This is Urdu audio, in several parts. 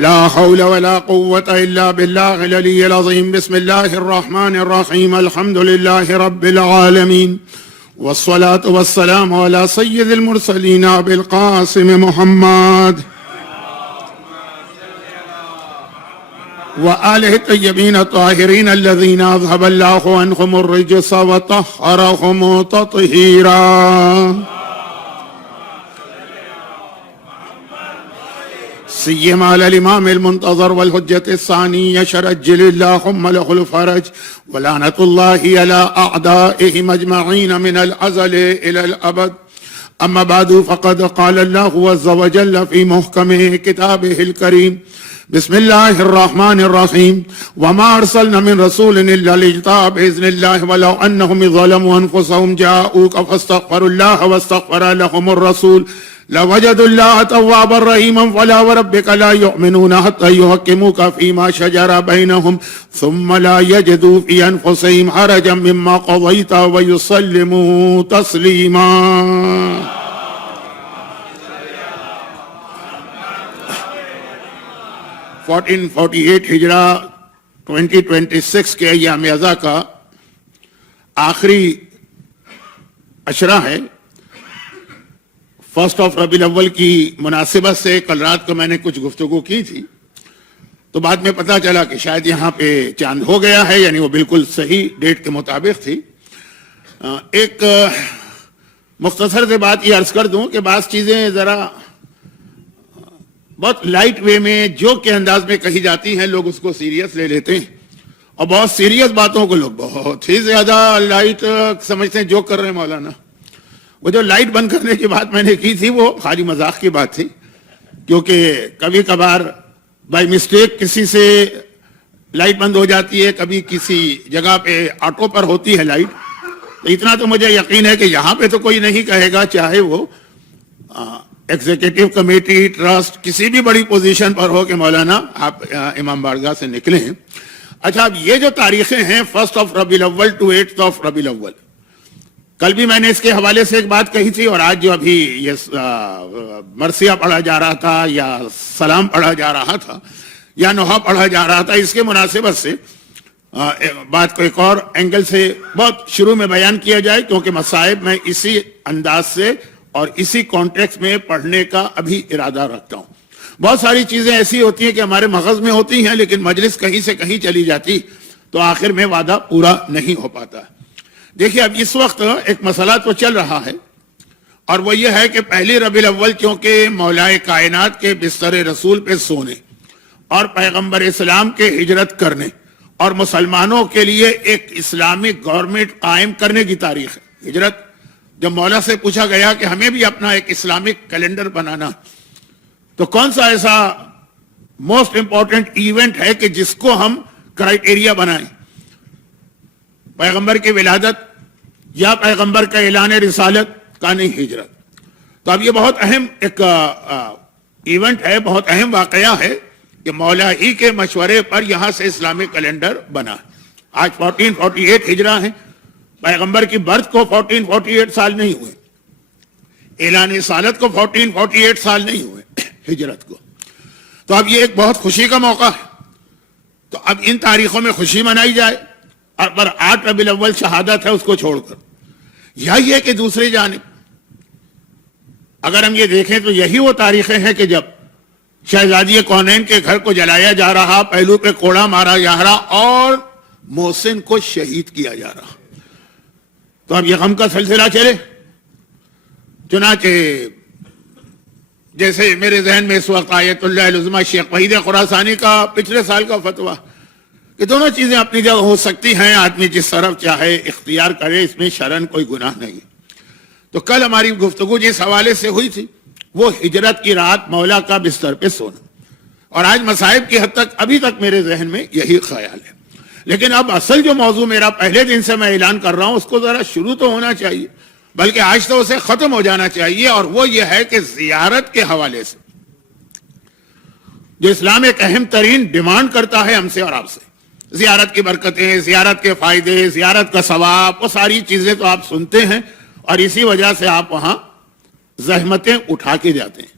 لا حول ولا قوة إلا بالله العلي العظيم. بسم الله الرحمن الرحيم. الحمد لله رب العالمين، والصلاة والسلام على سيد المرسلين أبي القاسم محمد وآله الطيبين الطاهرين الذين أذهب الله عنهم الرجس وطهرهم تطهيرا. سيما على الإمام المنتظر والحجة الثاني يشرجل اللهم له الفرج، ولعنة الله على أعدائهم أجمعين من الأزل إلى الأبد. أما بعد، فقد قال الله عز وجل في محكم كتابه الكريم: بسم الله الرحمن الرحيم. وما أرسلنا من رسول إلا ليطاع بإذن الله ولو أنهم ظلموا أنفسهم جاءوك فاستغفروا الله واستغفر لهم الرسول لوجدوا الله توابا رحيما. فلا وربك لا يؤمنون حتى يحكموك فيما شجر بينهم ثم لا يجدوا في أنفسهم حرجا مما قضيت ويسلموا تسليما. 1448 ہجرہ 2026 کے ایام ازا کا آخری عشرہ ہے. فرسٹ آف ربیع الاول کی مناسبت سے کل رات کو میں نے کچھ گفتگو کی تھی، تو بعد میں پتہ چلا کہ شاید یہاں پہ چاند ہو گیا ہے، یعنی وہ بالکل صحیح ڈیٹ کے مطابق تھی. ایک مختصر سے بات یہ عرض کر دوں کہ بعض چیزیں ذرا بہت لائٹ وے میں جوک کے انداز میں کہی جاتی ہیں، لوگ اس کو سیریس لے لیتے ہیں، اور بہت سیریس باتوں کو لوگ بہت ہی زیادہ لائٹ سمجھتے ہیں. جوک کر رہے ہیں مولانا. وہ جو لائٹ بند کرنے کی بات میں نے کی تھی وہ خالی مذاق کی بات تھی، کیونکہ کبھی کبھار بائی مسٹیک کسی سے لائٹ بند ہو جاتی ہے، کبھی کسی جگہ پہ آٹو پر ہوتی ہے لائٹ. تو اتنا تو مجھے یقین ہے کہ یہاں پہ تو کوئی نہیں کہے گا، چاہے وہ ایگزیکٹو کمیٹی، ٹرسٹ، کسی بھی بڑی پوزیشن پر ہو، کہ مولانا آپ امام بارگاہ سے نکلے ہیں. اچھا، اب یہ جو تاریخیں ہیں 1 ربیع الاول to 8 ربیع الاول، کل بھی میں نے اس کے حوالے سے ایک بات کہی تھی، اور آج جو ابھی یہ مرثیہ پڑھا جا رہا تھا یا سلام پڑھا جا رہا تھا یا نوحہ پڑھا جا رہا تھا، اس کے مناسبت سے بات کو ایک اور اینگل سے بہت شروع میں بیان کیا جائے، کیونکہ مصائب میں اسی انداز سے اور اسی کانٹیکس میں پڑھنے کا ابھی ارادہ رکھتا ہوں. بہت ساری چیزیں ایسی ہوتی ہیں کہ ہمارے مغز میں ہوتی ہیں، لیکن مجلس کہیں سے کہیں چلی جاتی تو آخر میں وعدہ پورا نہیں ہو پاتا. دیکھیے، اب اس وقت ایک مسئلہ تو چل رہا ہے، اور وہ یہ ہے کہ پہلی ربیع الاول چونکہ مولا کائنات کے بستر رسول پہ سونے اور پیغمبر اسلام کے ہجرت کرنے اور مسلمانوں کے لیے ایک اسلامک گورنمنٹ قائم کرنے کی تاریخ ہے. ہجرت جب مولا سے پوچھا گیا کہ ہمیں بھی اپنا ایک اسلامک کیلنڈر بنانا، تو کون سا ایسا موسٹ امپورٹنٹ ایونٹ ہے کہ جس کو ہم کرائیٹیریا بنائیں؟ پیغمبر کی ولادت یا پیغمبر کا اعلان رسالت کا نہیں، ہجرت. تو اب یہ بہت اہم ایک ایونٹ ہے، بہت اہم واقعہ ہے کہ مولا ہی کے مشورے پر یہاں سے اسلامک کیلنڈر بنا. آج 1448 ہجرہ ہے. پیغمبر کی برتھ کو 1448 سال نہیں ہوئے، اعلان رسالت کو 1448 سال نہیں ہوئے، ہجرت کو. تو اب یہ ایک بہت خوشی کا موقع ہے. تو اب ان تاریخوں میں خوشی منائی جائے، اور پر 8 ربیع الاول شہادت ہے اس کو چھوڑ کر. یا یہ کہ دوسری جانب اگر ہم یہ دیکھیں تو یہی وہ تاریخیں ہیں کہ جب شہزادی کونین کے گھر کو جلایا جا رہا، پہلو پہ کوڑا مارا جا رہا، اور محسن کو شہید کیا جا رہا. تو اب یہ غم کا سلسلہ چلے. چنانچہ جیسے میرے ذہن میں اس وقت آیت اللہ العظمی شیخ وحید خراسانی کا پچھلے سال کا فتویٰ کہ دونوں چیزیں اپنی جگہ ہو سکتی ہیں، آدمی جس طرف چاہے اختیار کرے، اس میں شرعاً کوئی گناہ نہیں. تو کل ہماری گفتگو جس حوالے سے ہوئی تھی وہ ہجرت کی رات مولا کا بستر پہ سونا، اور آج مصائب کی حد تک ابھی تک میرے ذہن میں یہی خیال ہے. لیکن اب اصل جو موضوع میرا پہلے دن سے میں اعلان کر رہا ہوں اس کو ذرا شروع تو ہونا چاہیے، بلکہ آج تو اسے ختم ہو جانا چاہیے. اور وہ یہ ہے کہ زیارت کے حوالے سے جو اسلام ایک اہم ترین ڈیمانڈ کرتا ہے ہم سے اور آپ سے، زیارت کی برکتیں، زیارت کے فائدے، زیارت کا ثواب، وہ ساری چیزیں تو آپ سنتے ہیں، اور اسی وجہ سے آپ وہاں زحمتیں اٹھا کے جاتے ہیں.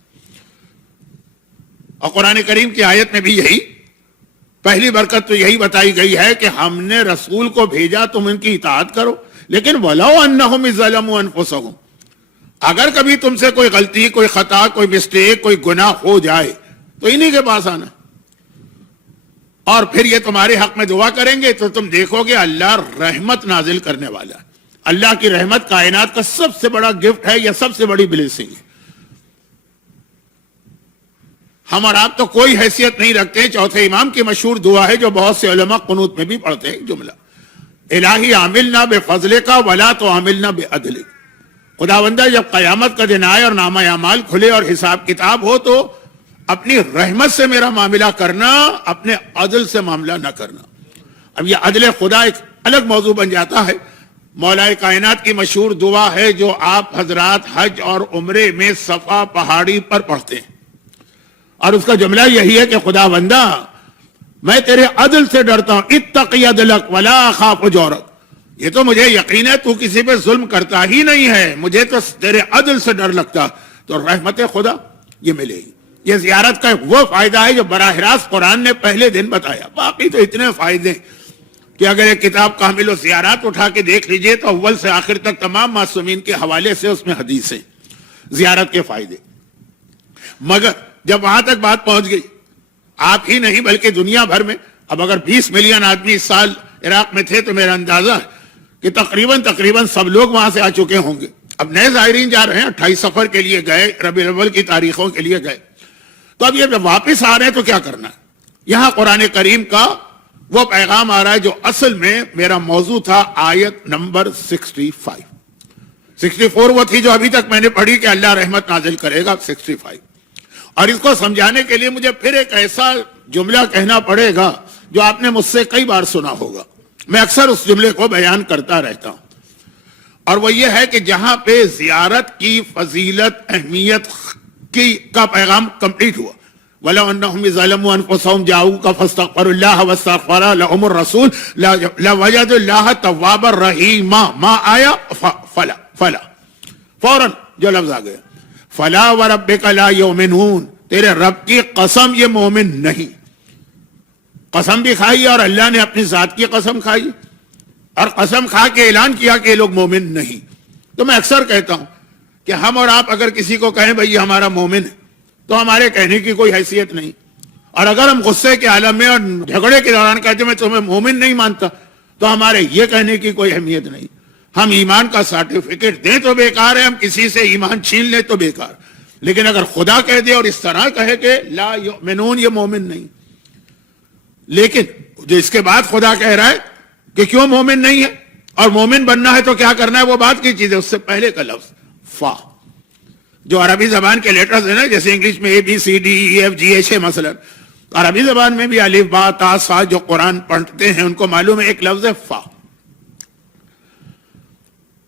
اور قرآن کریم کی آیت میں بھی یہی پہلی برکت تو یہی بتائی گئی ہے کہ ہم نے رسول کو بھیجا تم ان کی اطاعت کرو، لیکن وَلَوْ أَنَّهُمْ إِذْ ظَلَمُوا أَنفُسَهُمْ، اگر کبھی تم سے کوئی غلطی، کوئی خطا، کوئی مسٹیک، کوئی گناہ ہو جائے تو انہی کے پاس آنا، اور پھر یہ تمہارے حق میں دعا کریں گے تو تم دیکھو گے اللہ رحمت نازل کرنے والا ہے۔ اللہ کی رحمت کائنات کا سب سے بڑا گفٹ ہے، یا سب سے بڑی بلیسنگ ہے۔ ہم اور آپ تو کوئی حیثیت نہیں رکھتے۔ چوتھے امام کی مشہور دعا ہے جو بہت سے علماء قنوت میں بھی پڑھتے ہیں، جملہ الہی عاملنا بفضلک ولا تعاملنا بعدلک، خداوندہ جب قیامت کا دن آئے اور نامہ اعمال کھلے اور حساب کتاب ہو تو اپنی رحمت سے میرا معاملہ کرنا، اپنے عدل سے معاملہ نہ کرنا۔ اب یہ عدل خدا ایک الگ موضوع بن جاتا ہے۔ مولا کائنات کی مشہور دعا ہے جو آپ حضرات حج اور عمرے میں صفا پہاڑی پر پڑھتے ہیں، اور اس کا جملہ یہی ہے کہ خدا بندہ میں تیرے عدل سے ڈرتا ہوں، اتقی عدلک ولا اخاف جورک، یہ تو مجھے یقین ہے تو کسی پہ ظلم کرتا ہی نہیں ہے، مجھے تو تیرے عدل سے ڈر لگتا، تو رحمت خدا یہ ملے گی۔ یہ زیارت کا وہ فائدہ ہے جو براہ راست قرآن نے پہلے دن بتایا۔ باقی تو اتنے فائدے کہ اگر ایک کتاب کامل و زیارات اٹھا کے دیکھ لیجئے تو اول سے آخر تک تمام معصومین کے حوالے سے اس میں حدیثیں زیارت کے فائدے۔ مگر جب وہاں تک بات پہنچ گئی، آپ ہی نہیں بلکہ دنیا بھر میں، اب اگر 20 ملین آدمی اس سال عراق میں تھے تو میرا اندازہ ہے کہ تقریباً سب لوگ وہاں سے آ چکے ہوں گے۔ اب نئے زائرین جا رہے ہیں، 28 سفر کے لیے گئے، ربیع الاول کی تاریخوں کے لیے گئے، تو اب یہ جب واپس آ رہے ہیں تو کیا کرنا ہے؟ یہاں قرآن کریم کا وہ پیغام آ رہا ہے جو اصل میں میرا موضوع تھا، آیت نمبر 64 وہ تھی جو ابھی تک میں نے پڑھی کہ اللہ رحمت نازل کرے گا، 65۔ اور اس کو سمجھانے کے لیے مجھے پھر ایک ایسا جملہ کہنا پڑے گا جو آپ نے مجھ سے کئی بار سنا ہوگا، میں اکثر اس جملے کو بیان کرتا رہتا ہوں، اور وہ یہ ہے کہ جہاں پہ زیارت کی فضیلت، اہمیت کا پیغام کمپلیٹ ہوا، وَلَوْ أَنَّهُمْ إِذْ ظَلَمُوا أَنفُسَهُمْ جَاءُوكَ فَاسْتَغْفَرُوا اللَّهَ وَاسْتَغْفَرَ لَهُمُ الرَّسُولُ لَوَجَدُوا اللَّهَ تَوَّابًا رَحِيمًا، ما آیا فلا فوراً جو لفظ آ گیا، فَلَا وَرَبِّكَ لَا يُؤْمِنُونَ، تیرے رب کی قسم یہ مومن نہیں۔ قسم بھی کھائی اور اللہ نے اپنی ذات کی قسم کھائی، اور قسم کھا کے اعلان کیا کہ یہ لوگ مومن نہیں۔ تو میں اکثر کہتا ہوں کہ ہم اور آپ اگر کسی کو کہیں بھئی ہمارا مومن ہے تو ہمارے کہنے کی کوئی حیثیت نہیں، اور اگر ہم غصے کے عالم میں اور جھگڑے کے دوران کہتے میں تمہیں مومن نہیں مانتا تو ہمارے یہ کہنے کی کوئی اہمیت نہیں۔ ہم ایمان کا سرٹیفکیٹ دیں تو بیکار ہے، ہم کسی سے ایمان چھین لیں تو بیکار، لیکن اگر خدا کہہ دے اور اس طرح کہے کہ لا یؤمنون، یہ مومن نہیں، لیکن جو اس کے بعد خدا کہہ رہا ہے کہ کیوں مومن نہیں ہے اور مومن بننا ہے تو کیا کرنا ہے، وہ بات کی چیز ہے۔ اس سے پہلے کا لفظ فا، جو عربی زبان کے لیٹرز ہیں نا، جیسے انگلش میں A B C D E F G H ہے مثلا، عربی زبان میں بھی الف با تا سا جو قرآن پڑھتے ہیں ان کو معلوم ہے ایک لفظ ہے فا۔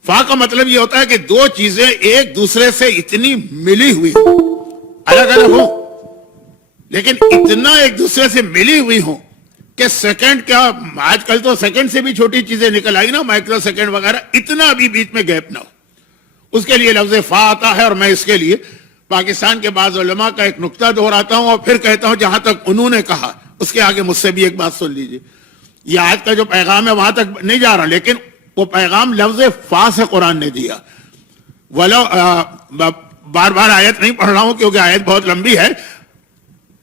فا کا مطلب یہ ہوتا ہے کہ دو چیزیں ایک دوسرے سے اتنی ملی ہوئی ہوں، الگ الگ ہوں لیکن اتنا ایک دوسرے سے ملی ہوئی ہوں کہ سیکنڈ کیا، آج کل تو سیکنڈ سے بھی چھوٹی چیزیں نکل آئی نا، مائکرو سیکنڈ وغیرہ، اتنا ابھی بیچ میں گیپ نہ ہو، اس کے لیے لفظ فا آتا ہے۔ اور میں اس کے لیے پاکستان کے بعض علماء کا ایک نقطہ دہراتا ہوں اور پھر کہتا ہوں جہاں تک انہوں نے کہا اس کے آگے مجھ سے بھی ایک بات سن لیجئے۔ یہ آج کا جو پیغام ہے وہاں تک نہیں جا رہا، لیکن وہ پیغام لفظ فا سے قرآن نے دیا۔ ولو بار بار آیت نہیں پڑھ رہا ہوں کیونکہ آیت بہت لمبی ہے۔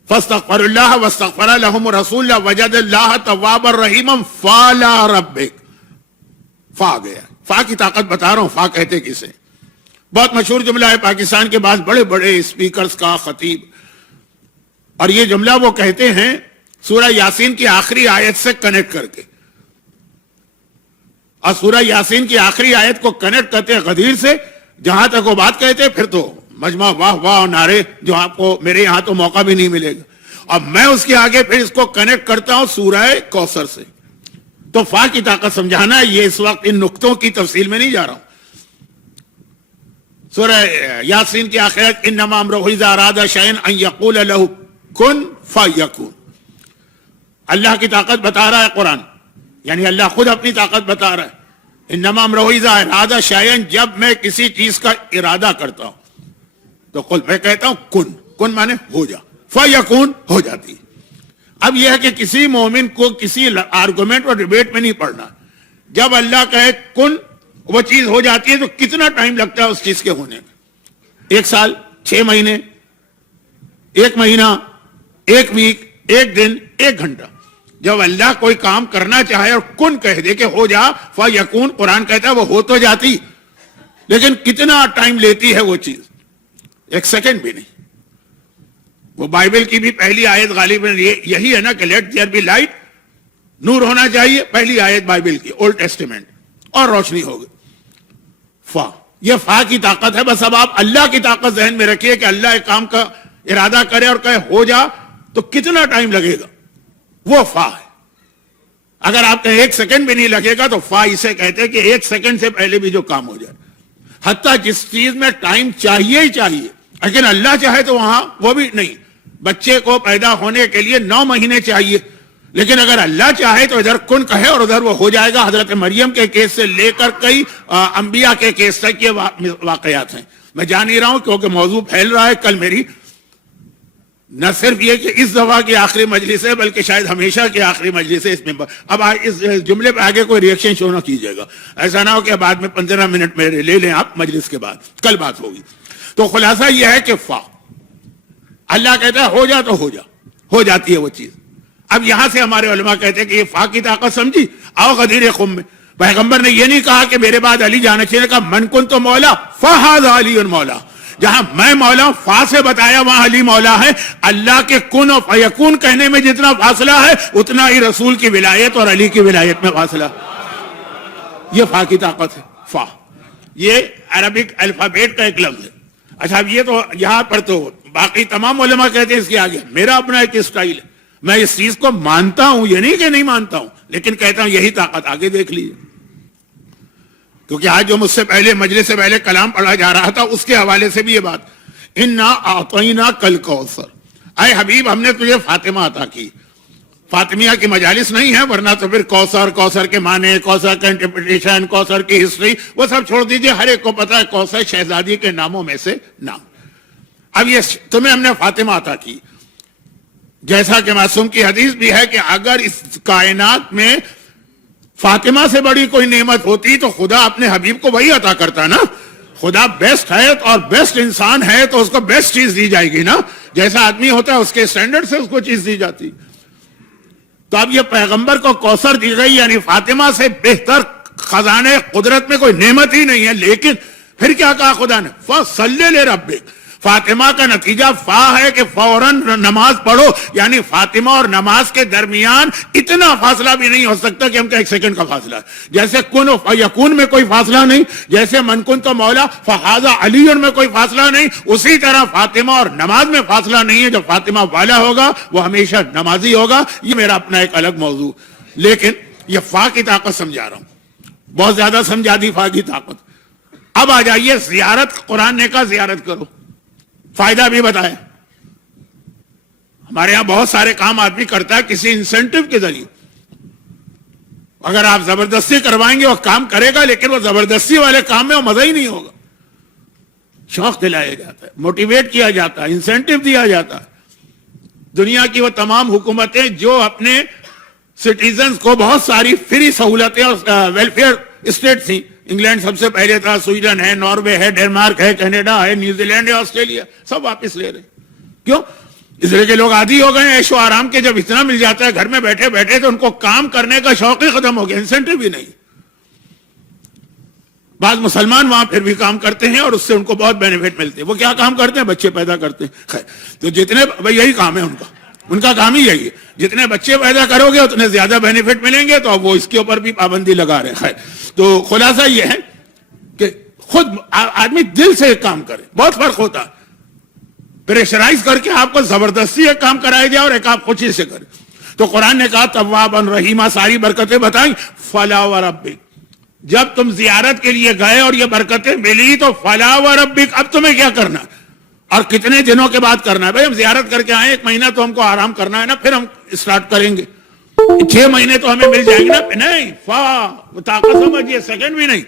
فاستغفر اللہ واستغفر لهم الرسول وجد اللہ توابا رحیما فلا ربک، فا گیا، فا کی طاقت بتا رہا ہوں، فا کہتے کسے، بہت مشہور جملہ ہے پاکستان کے بعض بڑے بڑے اسپیکرز کا، خطیب، اور یہ جملہ وہ کہتے ہیں سورہ یاسین کی آخری آیت سے کنیکٹ کر کے، اور سورہ یاسین کی آخری آیت کو کنیکٹ کرتے غدیر سے، جہاں تک وہ بات کہتے پھر تو مجمع واہ واہ نعرے جو آپ کو میرے یہاں تو موقع بھی نہیں ملے گا، اب میں اس کے آگے پھر اس کو کنیکٹ کرتا ہوں سورہ کوثر سے۔ تو فا کی طاقت سمجھانا ہے، یہ اس وقت ان نقطوں کی تفصیل میں نہیں جا رہا ہوں۔ سورہ یاسین کی آخرت انما امرہ اذا اراد شیئا ان یقول لہ کن فیکون، اللہ کی طاقت بتا رہا ہے قرآن، یعنی اللہ خود اپنی طاقت بتا رہا ہے۔ انما امرہ اذا اراد شیئا، جب میں کسی چیز کا ارادہ کرتا ہوں تو قل، میں کہتا ہوں کن، کن مانے ہو جا، فیکون ہو جاتی. اب یہ ہے کہ کسی مومن کو کسی آرگومنٹ اور ڈیبیٹ میں نہیں پڑنا. جب اللہ کہے کن وہ چیز ہو جاتی ہے تو کتنا ٹائم لگتا ہے اس چیز کے ہونے میں؟ 1 سال، 6 مہینے، 1 مہینہ، 1 ویک، 1 دن، 1 گھنٹہ. جب اللہ کوئی کام کرنا چاہے اور کن کہہ دے کہ ہو جا فیکون، قرآن کہتا ہے وہ ہو تو جاتی، لیکن کتنا ٹائم لیتی ہے وہ چیز؟ 1 سیکنڈ بھی نہیں. وہ بائبل کی بھی پہلی آیت غالباً یہی ہے نا کہ لیٹ دیئر بی لائٹ، نور ہونا چاہیے، پہلی آیت بائبل کی اولڈ ٹیسٹیمنٹ، اور روشنی ہوگی. فا، یہ فا کی طاقت ہے. بس اب آپ اللہ کی طاقت ذہن میں رکھیے کہ اللہ ایک کام کا ارادہ کرے اور کہے ہو جا تو کتنا ٹائم لگے گا، وہ فا ہے. اگر آپ کہیں 1 سیکنڈ بھی نہیں لگے گا تو فا اسے کہتے ہیں کہ 1 سیکنڈ سے پہلے بھی جو کام ہو جائے. حتیٰ جس چیز میں ٹائم چاہیے ہی چاہیے، لیکن اللہ چاہے تو وہاں وہ بھی نہیں. بچے کو پیدا ہونے کے لیے 9 مہینے چاہیے، لیکن اگر اللہ چاہے تو ادھر کن کہے اور ادھر وہ ہو جائے گا. حضرت مریم کے کیس سے لے کر کئی انبیاء کے کیس تک یہ واقعات ہیں. میں جان نہیں رہا ہوں کیونکہ موضوع پھیل رہا ہے. کل میری نہ صرف یہ کہ اس دفعہ کی آخری مجلس ہے بلکہ شاید ہمیشہ کی آخری مجلس ہے اس میں. اب اس جملے پہ آگے کوئی ریئیکشن شو نہ کیجیے گا، ایسا نہ ہو کہ بعد میں 15 منٹ میں لے لیں آپ مجلس کے بعد، کل بات ہوگی. تو خلاصہ یہ ہے کہ فا، اللہ کہتا ہے ہو جا تو ہو جاتی ہے وہ چیز. اب یہاں سے ہمارے علماء کہتے ہیں کہ یہ فا کی طاقت سمجھی. آؤ غدیر خم میں پیغمبر نے یہ نہیں کہا کہ میرے بعد علی جانا چاہیے، کہا من کن تو مولا فہذا علی مولا. جہاں میں مولا ہوں فا سے بتایا وہاں علی مولا ہے. اللہ کے کن و فیکون کہنے میں جتنا فاصلہ ہے اتنا ہی رسول کی ولایت اور علی کی ولایت میں فاصلہ. یہ فا کی طاقت ہے. فا یہ عربک الفابیٹ کا ایک لفظ ہے. اچھا اب یہ تو یہاں پر تو باقی تمام علماء کہتے ہیں اس کے آگے میرا اپنا ایک اسٹائل ہے. میں اس چیز کو مانتا ہوں، یہ نہیں کہ نہیں مانتا ہوں، لیکن کہتا ہوں یہی طاقت. آگے دیکھ لیجیے، کیونکہ آج جو مجھ سے پہلے مجلس سے پہلے کلام پڑھا جا رہا تھا اس کے حوالے سے بھی یہ بات. انا اعطینا کل کوثر، اے حبیب ہم نے تجھے فاطمہ عطا کی. فاطمیہ کی مجالس نہیں ہے، ورنہ تو پھر کوثر کے معنی، کوثر کا انٹرپریٹیشن، کوثر کی ہسٹری وہ سب چھوڑ دیجئے. ہر ایک کو پتا ہے کوثر شہزادی کے ناموں میں سے نام. اب یہ تمہیں ہم نے فاطمہ عطا کی، جیسا کہ معصوم کی حدیث بھی ہے کہ اگر اس کائنات میں فاطمہ سے بڑی کوئی نعمت ہوتی تو خدا اپنے حبیب کو وہی عطا کرتا نا. خدا بیسٹ ہے اور بیسٹ انسان ہے تو اس کو بیسٹ چیز دی جائے گی نا. جیسا آدمی ہوتا ہے اس کے سٹینڈرڈ سے اس کو چیز دی جاتی. تو اب یہ پیغمبر کو کوثر دی گئی، یعنی فاطمہ سے بہتر خزانے قدرت میں کوئی نعمت ہی نہیں ہے. لیکن پھر کیا کہا خدا نے؟ فَصَلِّ لِرَبِّكَ. فاطمہ کا نتیجہ فا ہے کہ فوراً نماز پڑھو. یعنی فاطمہ اور نماز کے درمیان اتنا فاصلہ بھی نہیں ہو سکتا کہ ہم کا 1 سیکنڈ کا فاصلہ ہے. جیسے کن و فیکون میں کوئی فاصلہ نہیں، جیسے من کن تو مولا فہذا علی میں کوئی فاصلہ نہیں، اسی طرح فاطمہ اور نماز میں فاصلہ نہیں ہے. جو فاطمہ والا ہوگا وہ ہمیشہ نمازی ہوگا. یہ میرا اپنا ایک الگ موضوع، لیکن یہ فا کی طاقت سمجھا رہا ہوں. بہت زیادہ سمجھا دی فا کی طاقت. اب آ جائیے زیارت. قرآن نے کہا زیارت کرو، فائدہ بھی بتایا. ہمارے ہاں بہت سارے کام آدمی کرتا ہے کسی انسینٹیو کے ذریعے. اگر آپ زبردستی کروائیں گے وہ کام کرے گا، لیکن وہ زبردستی والے کام میں وہ مزہ ہی نہیں ہوگا. شوق دلایا جاتا ہے، موٹیویٹ کیا جاتا ہے، انسینٹیو دیا جاتا ہے. دنیا کی وہ تمام حکومتیں جو اپنے سٹیزنز کو بہت ساری فری سہولتیں اور ویلفیئر اسٹیٹ تھیں. انگلینڈ سب سے پہلے تھا، سویڈن ہے، ناروے ہے، ڈینمارک ہے، کینیڈا ہے، نیوزی لینڈ ہے، آسٹریلیا، سب واپس لے رہے. کیوں؟ اس لیے کہ لوگ عادی ہو گئے عیش و آرام کے. جب اتنا مل جاتا ہے گھر میں بیٹھے بیٹھے تو ان کو کام کرنے کا شوق ہی ختم ہو گیا، انسینٹیو بھی نہیں. بعض مسلمان وہاں پھر بھی کام کرتے ہیں اور اس سے ان کو بہت بینیفٹ ملتے ہیں. وہ کیا کام کرتے ہیں؟ بچے پیدا کرتے ہیں. خیر، تو جتنے یہی کام ہے ان کا کام ہی یہی ہے. جتنے بچے پیدا کرو گے اتنے زیادہ بینیفٹ ملیں گے. تو وہ اس کے اوپر بھی پابندی لگا رہے ہیں. خیر، تو خلاصہ یہ ہے کہ خود آدمی دل سے ایک کام کرے. بہت فرق ہوتا ہے پریشرائز کر کے آپ کو زبردستی ایک کام کرایا جائے اور ایک آپ خوشی سے کرے. تو قرآن نے کہا توابا رحیمہ، ساری برکتیں بتائیں. فلا وربک، جب تم زیارت کے لیے گئے اور یہ برکتیں ملی تو فلا وربک، اب تمہیں کیا کرنا اور کتنے دنوں کے بعد کرنا ہے؟ بھائی ہم زیارت کر کے آئے، 1 مہینہ تو ہم کو آرام کرنا ہے نا، پھر ہم اسٹارٹ کریں گے. 6 مہینے تو ہمیں مل جائیں گے نا. نہیں، طاقت سمجھیے، سیکنڈ بھی نہیں.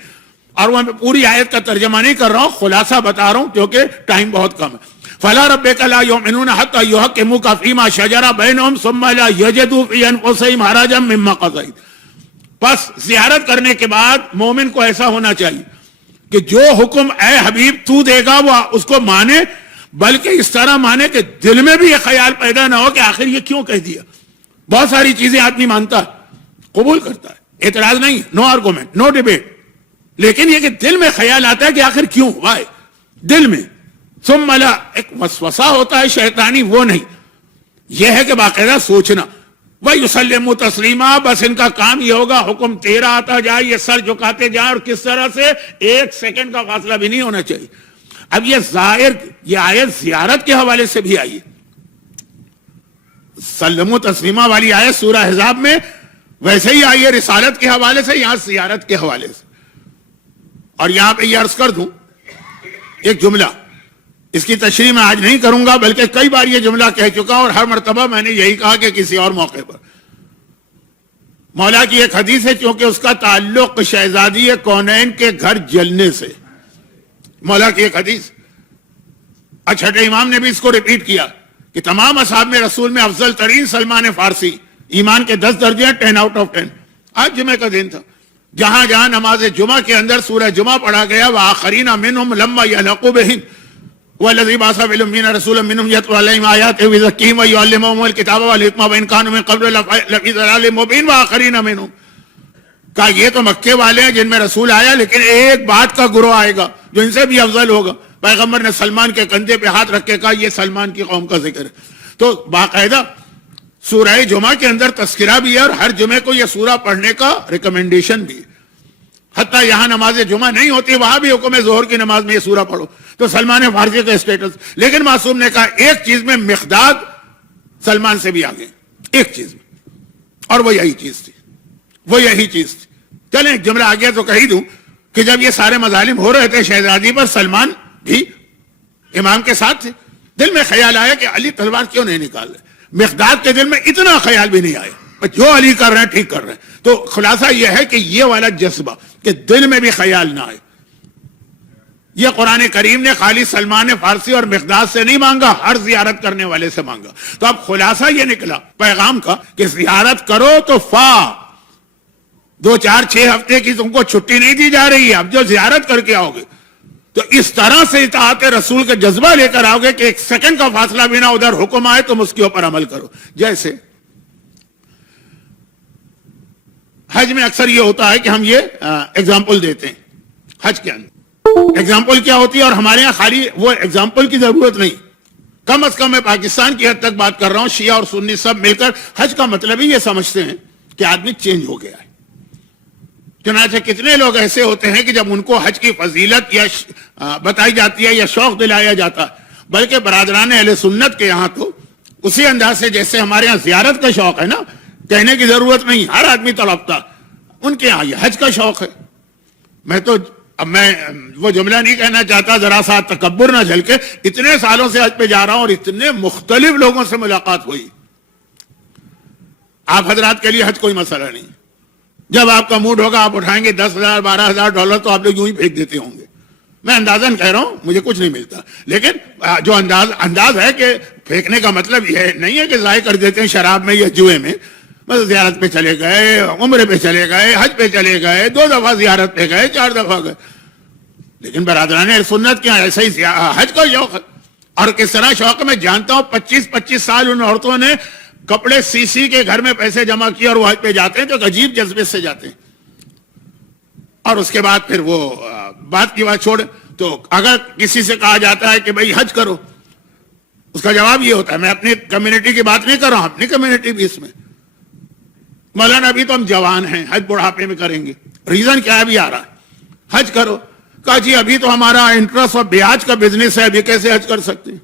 اور وہ میں پوری آیت کا ترجمہ نہیں کر رہا ہوں، خلاصہ بتا رہا ہوں کیونکہ ٹائم بہت کم ہے. فلا ربک لا یؤمنون حتی یحکموک فیما شجر بینہم ثم لا یجدوا فی انفسہم حرجا مما قضیت. پس زیارت کرنے کے بعد مومن کو ایسا ہونا چاہیے کہ جو حکم اے حبیب تو دے گا وہ اس کو مانے، بلکہ اس طرح مانے کہ دل میں بھی یہ خیال پیدا نہ ہو کہ آخر یہ کیوں کہہ دیا. بہت ساری چیزیں آدمی مانتا ہے، قبول کرتا ہے، اعتراض نہیں، نو آرگومنٹ، نو ڈیبیٹ، لیکن یہ کہ دل میں خیال آتا ہے کہ آخر کیوں، وائے، دل میں. ثم لا، ایک وسوسہ ہوتا ہے شیطانی، وہ نہیں، یہ ہے کہ باقاعدہ سوچنا. وَيُسَلِّمُ تَسْلِيمًا، بس ان کا کام یہ ہوگا حکم تیرا آتا جائے، یہ سر جھکاتے جائیں، اور کس طرح سے، ایک سیکنڈ کا فاصلہ بھی نہیں ہونا چاہیے. اب یہ ظاہر، یہ آیت زیارت کے حوالے سے بھی آئی ہے. سلموا تسلیما والی آیت سورہ احزاب میں ویسے ہی آئی ہے رسالت کے حوالے سے، یہاں زیارت کے حوالے سے. اور یہاں پہ یہ عرض کر دوں ایک جملہ، اس کی تشریح میں آج نہیں کروں گا، بلکہ کئی بار یہ جملہ کہہ چکا، اور ہر مرتبہ میں نے یہی کہا کہ کسی اور موقع پر. مولا کی ایک حدیث ہے، چونکہ اس کا تعلق شہزادی کونین کے گھر جلنے سے. مولا کی ایک حدیث، چھٹے امام نے بھی اس کو ریپیٹ کیا کہ تمام اصحاب میں رسول میں افضل ترین سلمان فارسی، ایمان کے 10 درجے، 10 آؤٹ آف 10. آج جمعہ کا دن تھا، جہاں جہاں نماز جمعہ کے اندر سورہ جمعہ پڑھا گیا، وآخرین منہم لما یلحقوا بہم والذی بعث فی الامین رسولا منہم یتلو علیہم آیاتہ ویزکیہم ویعلمہم الکتاب والحکمہ وان کانوا من قبل لفی ضلال مبین وآخرین منہم. کہا یہ تو مکے والے ہیں جن میں رسول آیا، لیکن ایک بات کا گروہ آئے گا جو ان سے بھی افضل ہوگا. پیغمبر نے سلمان کے کندھے پہ ہاتھ رکھ کے کہا یہ سلمان کی قوم کا ذکر ہے. تو باقاعدہ سورہ جمعہ کے اندر تذکرہ بھی ہے، اور ہر جمعے کو یہ سورہ پڑھنے کا ریکمنڈیشن بھی ہے. حتیٰ یہاں نماز جمعہ نہیں ہوتی، وہاں بھی حکم ہے ظہر کی نماز میں یہ سورہ پڑھو. تو سلمان فارسی کا اسٹیٹس، لیکن معصوم نے کہا ایک چیز میں مقداد سلمان سے بھی آگے، ایک چیز میں، اور وہ یہی چیز تھی، وہ یہی چیز تھی. چلیں جملہ آ گیا تو کہی دوں کہ جب یہ سارے مظالم ہو رہے تھے شہزادی پر، سلمان بھی امام کے ساتھ تھے. دل میں خیال آیا کہ علی تلوار کیوں نہیں نکال رہے. مقداد کے دل میں اتنا خیال بھی نہیں آیا، جو علی کر رہے ہیں ٹھیک کر رہے ہیں. تو خلاصہ یہ ہے کہ یہ والا جذبہ کہ دل میں بھی خیال نہ آئے، یہ قرآن کریم نے خالی سلمان فارسی اور مقداد سے نہیں مانگا، ہر زیارت کرنے والے سے مانگا. تو اب خلاصہ یہ نکلا پیغام کا کہ زیارت کرو تو 2 4 6 ہفتے کی تم کو چھٹی نہیں دی جا رہی ہے. اب جو زیارت کر کے آؤ گے تو اس طرح سے اطاعت رسول کا جذبہ لے کر آؤ گے کہ ایک سیکنڈ کا فاصلہ بھی نہ ادھر حکم آئے تم اس کے اوپر عمل کرو. جیسے حج میں اکثر یہ ہوتا ہے کہ ہم یہ ایگزامپل دیتے ہیں. حج کے اندر ایگزامپل کیا ہوتی ہے، اور ہمارے ہاں خالی وہ ایگزامپل کی ضرورت نہیں، کم از کم میں پاکستان کی حد تک بات کر رہا ہوں، شیعہ اور سنی سب مل کر حج کا مطلب ہی یہ سمجھتے ہیں کہ آدمی چینج ہو گیا ہے. چنانچہ کتنے لوگ ایسے ہوتے ہیں کہ جب ان کو حج کی فضیلت یا بتائی جاتی ہے یا شوق دلایا جاتا ہے، بلکہ برادران اہل سنت کے یہاں تو اسی انداز سے جیسے ہمارے یہاں زیارت کا شوق ہے نا، کہنے کی ضرورت نہیں، ہر آدمی تڑپتا، ان کے یہاں یہ حج کا شوق ہے. میں وہ جملہ نہیں کہنا چاہتا، ذرا سا تکبر نہ جھلکے، اتنے سالوں سے حج پہ جا رہا ہوں اور اتنے مختلف لوگوں سے ملاقات ہوئی. آپ حضرات کے لیے حج کوئی مسئلہ نہیں، جب آپ کا موڈ ہوگا آپ اٹھائیں گے $10,000 $12,000 تو آپ لوگ یوں ہی پھینک دیتے ہوں گے. میں اندازاً کہہ رہا ہوں، مجھے کچھ نہیں ملتا، لیکن جو انداز ہے کہ پھینکنے کا مطلب یہ نہیں ہے کہ ضائع کر دیتے ہیں شراب میں یا جوئے میں. بس زیارت پہ چلے گئے، عمرے پہ چلے گئے، حج پہ چلے گئے، 2 دفعہ زیارت پہ گئے، 4 دفعہ گئے. لیکن برادران سنت کیا ایسا ہی حج کا شوق ہے. اور کس طرح شوق میں جانتا ہوں، 25 سال ان عورتوں نے کپڑے سی کے گھر میں پیسے جمع کیے اور وہ حج پہ جاتے ہیں تو عجیب جذبے سے جاتے ہیں. اور اس کے بعد پھر وہ بات کی بات چھوڑ، تو اگر کسی سے کہا جاتا ہے کہ بھائی حج کرو، اس کا جواب یہ ہوتا ہے، میں اپنی کمیونٹی کی بات نہیں کر رہا ہوں، اپنی کمیونٹی بھی اس میں، مولانا ابھی تو ہم جوان ہیں، حج بڑھاپے میں کریں گے. ریزن کیا ہے؟ ابھی آ رہا ہے، حج کرو. کہا جی ابھی تو ہمارا انٹرسٹ اور بیاج کا بزنس ہے، ابھی کیسے حج کر سکتے ہیں؟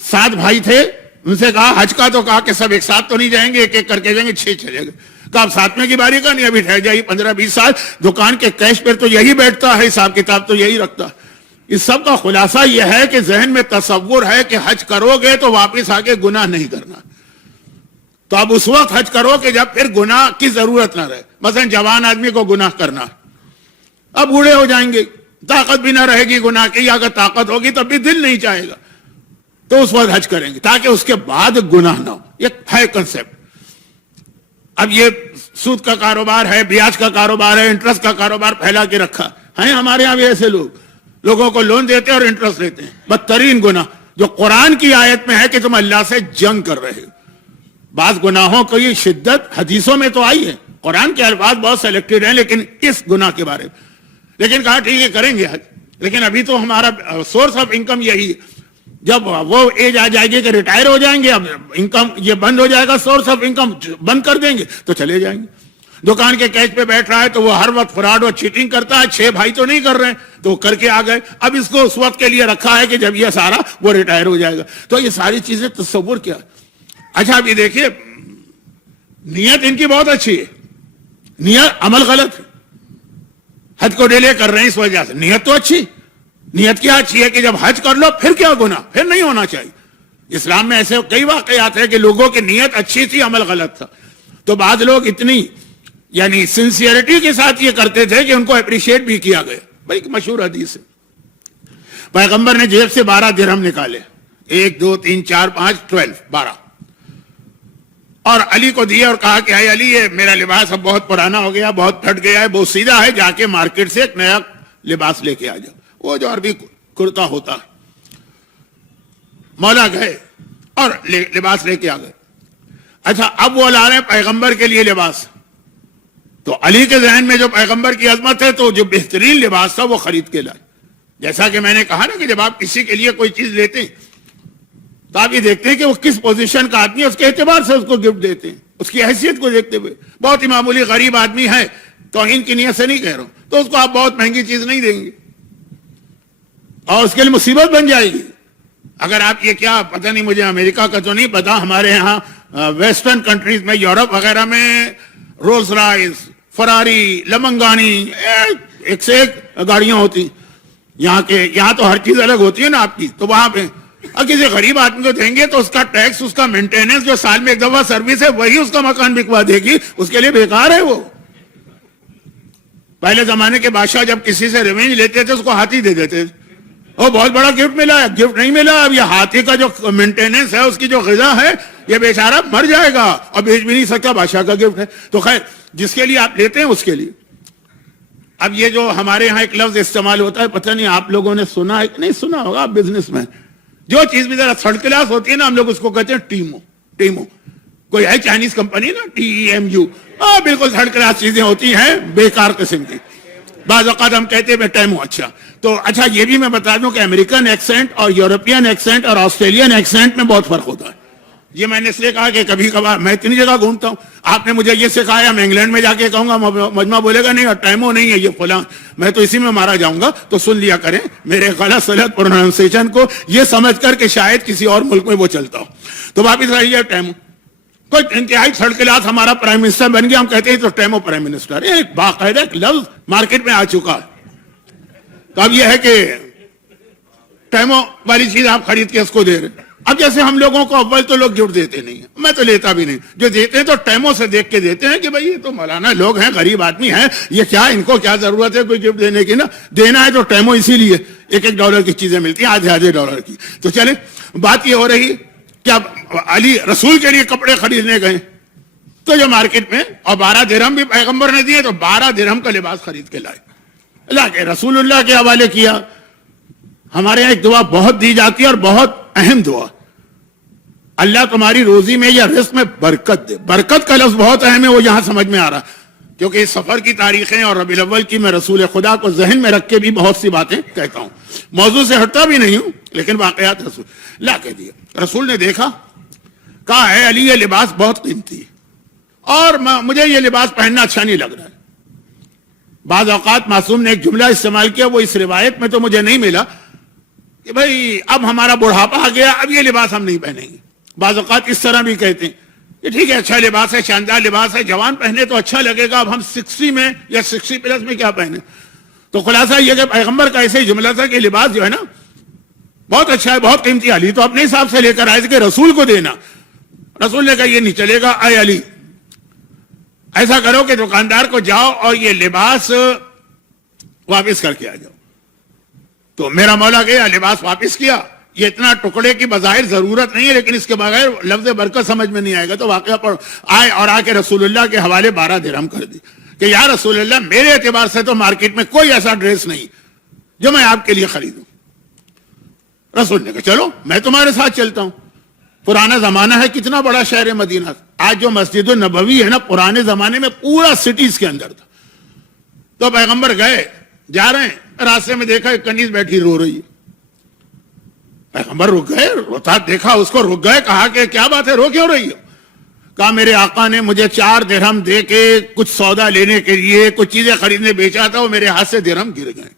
7 بھائی تھے، ان سے کہا حج کا، تو کہا کہ سب ایک ساتھ تو نہیں جائیں گے، ایک ایک کر کے جائیں گے، 6 چلے گئے. کہا اب 7ویں کی باری کا نہیں، ابھی ٹھہر جائیے 15-20 سال، دکان کے کیش پر تو یہی بیٹھتا ہے، حساب کتاب تو یہی رکھتا ہے. اس سب کا خلاصہ یہ ہے کہ ذہن میں تصور ہے کہ حج کرو گے تو واپس آگے گناہ نہیں کرنا. تو اب اس وقت حج کرو کہ جب پھر گناہ کی ضرورت نہ رہے. مثلا جوان آدمی کو گناہ کرنا، اب بوڑھے ہو جائیں گے، طاقت بھی نہ رہے گی گناہ کی، یا اگر طاقت ہوگی تب بھی دل نہیں چاہے گا تو اس وقت حج کریں گے تاکہ اس کے بعد گناہ نہ ہو. یہ ہے کنسپٹ. اب یہ سود کا کاروبار ہے، بیاج کا کاروبار ہے، انٹرسٹ کا کاروبار پھیلا کے رکھا ہے. ہمارے یہاں بھی ایسے لوگوں کو لون دیتے ہیں اور انٹرسٹ لیتے ہیں. بدترین گناہ جو قرآن کی آیت میں ہے کہ تم اللہ سے جنگ کر رہے ہو. بعض گناہوں کو یہ شدت حدیثوں میں تو آئی ہے، قرآن کے الفاظ بہت سلیکٹڈ ہیں لیکن اس گناہ کے بارے میں لیکن کہا ٹھیک ہے کریں گے حج، لیکن ابھی تو ہمارا سورس آف انکم یہی ہے. جب وہ ایج آ جائے گی کہ ریٹائر ہو جائیں گے، اب انکم یہ بند ہو جائے گا، سورس آف انکم بند کر دیں گے تو چلے جائیں گے. دکان کے کیش پہ بیٹھ رہا ہے تو وہ ہر وقت فراڈ اور چیٹنگ کرتا ہے. 6 بھائی تو نہیں کر رہے ہیں تو وہ کر کے آ گئے. اب اس کو اس وقت کے لیے رکھا ہے کہ جب یہ سارا وہ ریٹائر ہو جائے گا. تو یہ ساری چیزیں تصور کیا. اچھا اب یہ دیکھیے نیت ان کی بہت اچھی ہے، نیت عمل غلط ہے. حج کو ڈیلے کر رہے ہیں اس وجہ سے. نیت تو اچھی، نیت کیا اچھی ہے کہ جب حج کر لو پھر کیا گناہ، پھر نہیں ہونا چاہیے. اسلام میں ایسے کئی واقعات ہیں کہ لوگوں کی نیت اچھی تھی، عمل غلط تھا. تو بعض لوگ اتنی یعنی سنسیئرٹی کے ساتھ یہ کرتے تھے کہ ان کو اپریشیٹ بھی کیا گیا. بھائی مشہور حدیث ہے، پیغمبر نے جیب سے 12 درہم نکالے، 1 2 3 4 5 12 اور علی کو دیا اور کہا کہ اے علی یہ میرا لباس اب بہت پرانا ہو گیا، بہت پھٹ گیا ہے، بہت سیدھا ہے، جا کے مارکیٹ سے ایک نیا لباس لے کے آ جاؤ. وہ جو عربی کرتا ہوتا ہے. مولا گئے اور لباس لے کے آ گئے. اچھا اب وہ لا رہے ہیں پیغمبر کے لیے لباس. تو علی کے ذہن میں جو پیغمبر کی عظمت ہے تو جو بہترین لباس تھا وہ خرید کے لائے. جیسا کہ میں نے کہا نا کہ جب آپ کسی کے لیے کوئی چیز لیتے ہیں تو آپ یہ دیکھتے ہیں کہ وہ کس پوزیشن کا آدمی ہے، اس کے اعتبار سے اس کو گفٹ دیتے ہیں، اس کی حیثیت کو دیکھتے ہوئے. بہت ہی معمولی غریب آدمی ہے، توہین کی نیت سے نہیں کہہ رہا ہوں، تو اس کو آپ بہت مہنگی چیز نہیں دیں گے اور اس کے لیے مصیبت بن جائے گی. اگر آپ یہ کیا پتہ نہیں، مجھے امریکہ کا تو نہیں پتا، ہمارے یہاں ویسٹرن کنٹریز میں یورپ وغیرہ میں رولز رائس، فراری، لمنگانی، ایک سے ایک گاڑیاں ہوتی. یہاں تو ہر چیز الگ ہوتی ہے نا آپ کی. تو وہاں پہ اور کسی غریب آدمی کو دیں گے تو اس کا ٹیکس، اس کا مینٹیننس جو سال میں ایک دفعہ سروس ہے وہی اس کا مکان بکوا دے گی، اس کے لیے بیکار ہے وہ. پہلے زمانے کے بادشاہ جب کسی سے ریونج لیتے تھے اس کو ہاتھی دے دیتے تھے، وہ بہت بڑا گفٹ ملا ہے. گفٹ نہیں ملا، اب یہ ہاتھی کا جو مینٹیننس ہے، اس کی جو غذا ہے، یہ بیچارہ مر جائے گا اور بیچ بھی نہیں سکتا، بادشاہ کا گفٹ ہے. تو خیر جس کے لیے آپ لیتے ہیں اس کے لیے. اب یہ جو ہمارے یہاں ایک لفظ استعمال ہوتا ہے، پتہ نہیں آپ لوگوں نے سنا ہے کہ نہیں سنا ہوگا، بزنس میں جو چیز بھی ذرا تھرڈ کلاس ہوتی ہے نا، ہم لوگ اس کو کہتے ہیں ٹیمو. کوئی ہے چائنیز کمپنی نا، TEMU، بالکل تھرڈ کلاس چیزیں ہوتی ہیں، بیکار قسم کی. بعض اوقات ہم کہتے ہیں ٹیمو. اچھا یہ بھی میں بتا دوں کہ امریکن ایکسنٹ اور یورپین ایکسنٹ اور آسٹریلین ایکسنٹ میں بہت فرق ہوتا ہے. یہ میں نے اس لیے کہا کہ کبھی کبھار میں اتنی جگہ گھومتا ہوں، آپ نے مجھے یہ سکھایا، میں انگلینڈ میں جا کے کہوں گا، مجمع بولے گا نہیں ٹیمو نہیں ہے یہ فلاں، میں تو اسی میں مارا جاؤں گا. تو سن لیا کریں میرے غلط سلط پروننسیشن کو، یہ سمجھ کر کہ شاید کسی اور ملک میں وہ چلتا ہو. تو واپس رہی ہے ٹیمو. کوئی انتہائی تھرڈ کلاس ہمارا پرائم منسٹر بن گیا، ہم کہتے ہیں تو ٹیمو پرائم منسٹر. ایک باقاعدہ ایک لفظ مارکیٹ میں آ چکا ہے. تو اب یہ ہے کہ ٹیمو والی چیز آپ خرید کے اس کو دے رہے ہیں. اب جیسے ہم لوگوں کو اول تو لوگ گفٹ دیتے نہیں ہیں، میں تو لیتا بھی نہیں، جو دیتے ہیں تو ٹیمو سے دیکھ کے دیتے ہیں کہ بھائی یہ تو مولانا لوگ ہیں، غریب آدمی ہیں، یہ کیا ان کو کیا ضرورت ہے کوئی گفٹ دینے کی. نا دینا ہے تو ٹیمو اسی لیے $1 کی چیزیں ملتی ہیں، آدھے $. کی. تو چلیں بات یہ ہو رہی کہ اب علی رسول کے لیے کپڑے خریدنے گئے تو جو مارکیٹ میں، اور 12 درہم بھی پیغمبر نے دیے، تو 12 درہم کا لباس خرید کے لائے، اللہ کے رسول اللہ کے حوالے کیا. ہمارے یہاں ایک دعا بہت دی جاتی ہے اور بہت اہم دعا، اللہ تمہاری روزی میں یا رزق میں برکت دے. برکت کا لفظ بہت اہم ہے، وہ یہاں سمجھ میں آ رہا کیونکہ اس سفر کی تاریخیں اور ربیع الاول کی میں رسول خدا کو ذہن میں رکھ کے بھی بہت سی باتیں کہتا ہوں. موضوع سے ہٹتا بھی نہیں ہوں لیکن واقعات رسول لا کہہ دیا. رسول نے دیکھا، کہا ہے علی یہ لباس بہت قیمتی ہے اور مجھے یہ لباس پہننا اچھا نہیں لگ رہا ہے. بعض اوقات معصوم نے ایک جملہ استعمال کیا، وہ اس روایت میں تو مجھے نہیں ملا، کہ بھئی اب ہمارا بڑھاپا آ گیا، اب یہ لباس ہم نہیں پہنیں گے. بعض اوقات اس طرح بھی کہتے ہیں کہ ٹھیک ہے اچھا لباس ہے، شاندار لباس ہے، جوان پہنے تو اچھا لگے گا، اب ہم 60 میں یا 60+ میں کیا پہنے. تو خلاصہ یہ کہ پیغمبر کا ایسے ہی جملہ تھا کہ لباس جو ہے نا بہت اچھا ہے، بہت قیمتی. علی تو اپنے حساب سے لے کر آئے تھے کہ رسول کو دینا. رسول نے کہا یہ نہیں چلے گا، اے علی ایسا کرو کہ دکاندار کو جاؤ اور یہ لباس واپس کر کے آ جاؤ. تو میرا مولا گیا, لباس واپس کیا. یہ اتنا ٹکڑے کی بظاہر ضرورت نہیں ہے, لیکن اس کے بغیر لفظ برکت سمجھ میں نہیں آئے گا. تو واقعہ پر آئے اور آ کے رسول اللہ کے حوالے 12 درہم کر دی کہ یا رسول اللہ, میرے اعتبار سے تو مارکیٹ میں کوئی ایسا ڈریس نہیں جو میں آپ کے لیے خریدوں. رسول نے کہا چلو میں تمہارے ساتھ چلتا ہوں. پرانا زمانہ ہے, کتنا بڑا شہر مدینہ. آج جو مسجد النبوی ہے نا, پرانے زمانے میں پورا سٹیز کے اندر تھا. تو پیغمبر گئے, جا رہے ہیں, راستے میں دیکھا ایک کنیز بیٹھی رو رہی ہے. پیغمبر رک گئے, روتا دیکھا اس کو, رک گئے, کہا کہ کیا بات ہے, رو کیوں رہی ہو؟ کہا میرے آقا نے مجھے 4 درہم دے کے کچھ سودا لینے کے لیے کچھ چیزیں خریدنے بھیجا تھا, وہ میرے ہاتھ سے درہم گر گئے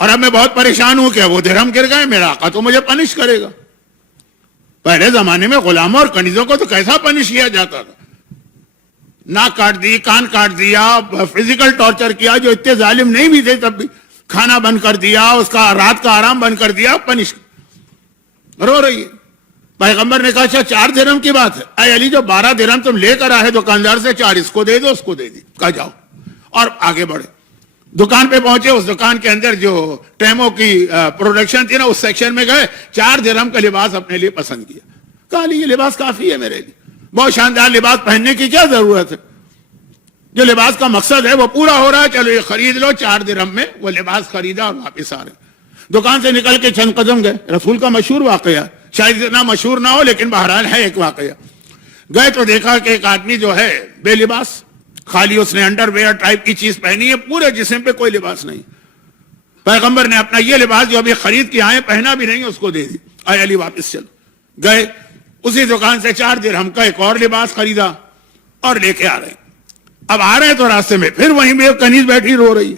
اور اب میں بہت پریشان ہوں کہ وہ درہم گر گئے, میرا آقا تو مجھے پنش کرے گا. پہلے زمانے میں غلاموں اور کنیزوں کو تو کیسا پنش کیا جاتا تھا, ناک کاٹ دی, کان کاٹ دیا, فزیکل ٹارچر کیا, جو اتنے ظالم نہیں بھی تھے تب بھی, کھانا بند کر دیا, اس کا رات کا آرام بند کر دیا, پنش. رو رہی ہے. پیغمبر نے کہا اچھا 4 درہم کی بات ہے, اے علی جو 12 درہم تم لے کر آئے دکاندار سے, 4 اس کو دے دو, اس کو دے دی. کہا جاؤ, اور آگے بڑھے. دکان پہ پہنچے, اس دکان کے اندر جو ٹیمو کی پروڈکشن تھی نا, اس سیکشن میں گئے, 4 درہم کا لباس اپنے لیے پسند کیا. کہا علی یہ لباس کافی ہے میرے لیے, بہت شاندار لباس, پہننے کی کیا ضرورت ہے, جو لباس کا مقصد ہے وہ پورا ہو رہا ہے, چلو یہ خرید لو. 4 درہم میں وہ لباس خریدا اور واپس آ رہے. دکان سے نکل کے چند قدم گئے, رسول کا مشہور واقعہ, شاید اتنا مشہور نہ ہو لیکن بہرحال ہے ایک واقعہ. گئے تو دیکھا کہ ایک آدمی جو ہے بے لباس, خالی اس نے انڈر ویئر ٹائپ کی چیز پہنی ہے, پورے جسم پہ کوئی لباس نہیں. پیغمبر نے اپنا یہ لباس جو ابھی خرید کے آئے, پہنا بھی نہیں, اس کو دے دی. اے علی واپس چلو. گئے, اسی دکان سے 4 درہم کا ایک اور لباس خریدا اور لے کے آ رہے. اب آ رہے ہیں تو راستے میں پھر وہیں بھی ایک کنیز بیٹھی رو رہی ہے.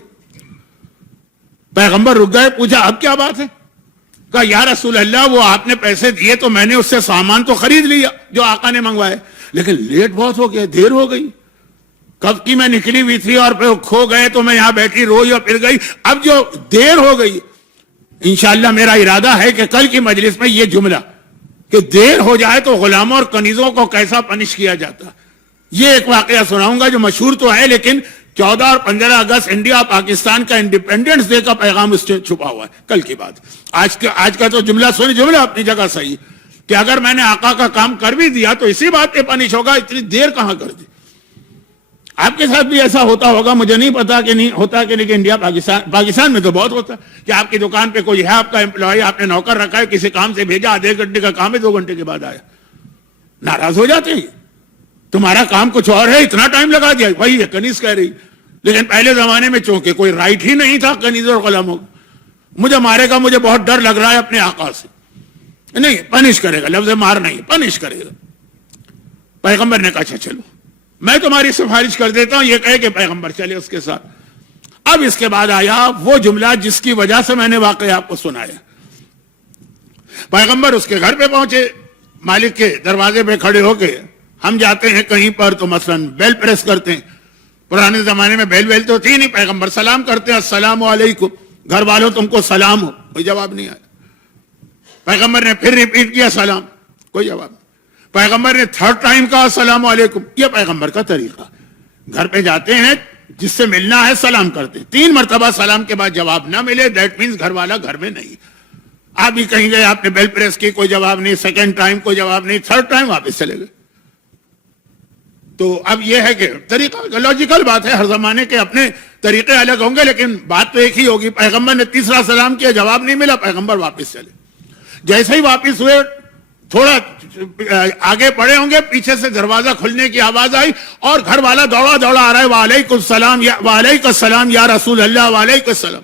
پیغمبر رک گئے, پوچھا اب کیا بات ہے؟ کہا یا رسول اللہ, وہ آپ نے پیسے دیے تو میں نے اس سے سامان تو خرید لیا جو آقا نے منگوائے, لیکن لیٹ بہت ہو گیا, دیر ہو گئی, کب کی میں نکلی ہوئی تھی اور پھر کھو گئے تو میں یہاں بیٹھی روئی اور پھر گئی. اب جو دیر ہو گئی, انشاءاللہ میرا ارادہ ہے کہ کل کی مجلس میں یہ جملہ کہ دیر ہو جائے تو غلاموں اور کنیزوں کو کیسا پنش کیا جاتا, یہ ایک واقعہ سناؤں گا جو مشہور تو ہے, لیکن 14 اور 15 اگست انڈیا پاکستان کا انڈیپینڈنس ڈے کا پیغام اس سے چھپا ہوا ہے. کل کی بات, آج کا تو جملہ سنی, جملہ اپنی جگہ صحیح کہ اگر میں نے آقا کا کام کر بھی دیا تو اسی بات پہ پنش ہوگا, اتنی دیر کہاں کر دی. آپ کے ساتھ بھی ایسا ہوتا ہوگا, مجھے نہیں پتا کہ نہیں ہوتا کہ, لیکن انڈیا پاکستان میں تو بہت ہوتا ہے کہ آپ کی دکان پہ کوئی ہے, آپ کا امپلائی, آپ نے نوکر رکھا ہے, کسی کام سے بھیجا, آدھے گھنٹے کا کام ہے, 2 گھنٹے کے بعد آیا, ناراض ہو جاتے ہیں. تمہارا کام کچھ اور ہے, اتنا ٹائم لگا دیا. وہی ہے کنیز کہہ رہی, لیکن پہلے زمانے میں چونکہ کوئی رائٹ ہی نہیں تھا کنیز اور غلاموں کو, مجھے مارے گا, مجھے بہت ڈر لگ رہا ہے اپنے آقا سے, نہیں پنش کرے گا, لفظ مار نہیں, پنش کرے گا. پیغمبر نے کہا اچھا چلو میں تمہاری سفارش کر دیتا ہوں, یہ کہے کہ پیغمبر چلے اس کے ساتھ. اب اس کے بعد آیا وہ جملہ جس کی وجہ سے میں نے واقعہ آپ کو سنایا. پیغمبر اس کے گھر پہ پہنچے, مالک کے دروازے پہ کھڑے ہو کے, ہم جاتے ہیں کہیں پر تو مثلا بیل پریس کرتے ہیں, پرانے زمانے میں بیل تو تھی نہیں, پیغمبر سلام کرتے ہیں, السلام علیکم, گھر والوں تم کو سلام ہو, کوئی جواب نہیں آیا. پیغمبر نے پھر ریپیٹ کیا سلام, کوئی جواب نہیں. پیغمبر نے 3rd ٹائم کہا السلام علیکم. یہ پیغمبر کا طریقہ, گھر پہ جاتے ہیں, جس سے ملنا ہے سلام کرتے ہیں, 3 مرتبہ سلام کے بعد جواب نہ ملے, دیٹ مینز گھر والا گھر میں نہیں. آپ بھی کہیں گے, آپ نے بیل پریس کی, کوئی جواب نہیں, 2nd ٹائم کوئی جواب نہیں, 3rd ٹائم واپس چلے گئے. تو اب یہ ہے کہ طریقہ لاجیکل بات ہے, ہر زمانے کے اپنے طریقے الگ ہوں گے, لیکن بات تو ایک ہی ہوگی. پیغمبر نے 3را سلام کیا, جواب نہیں ملا, پیغمبر واپس چلے. جیسے ہی واپس ہوئے, تھوڑا آگے پڑے ہوں گے, پیچھے سے دروازہ کھلنے کی آواز آئی اور گھر والا دوڑا دوڑا آ رہا ہے, وعلیکم السلام, وعلیکم السلام یا رسول اللہ, وعلیکم السلام.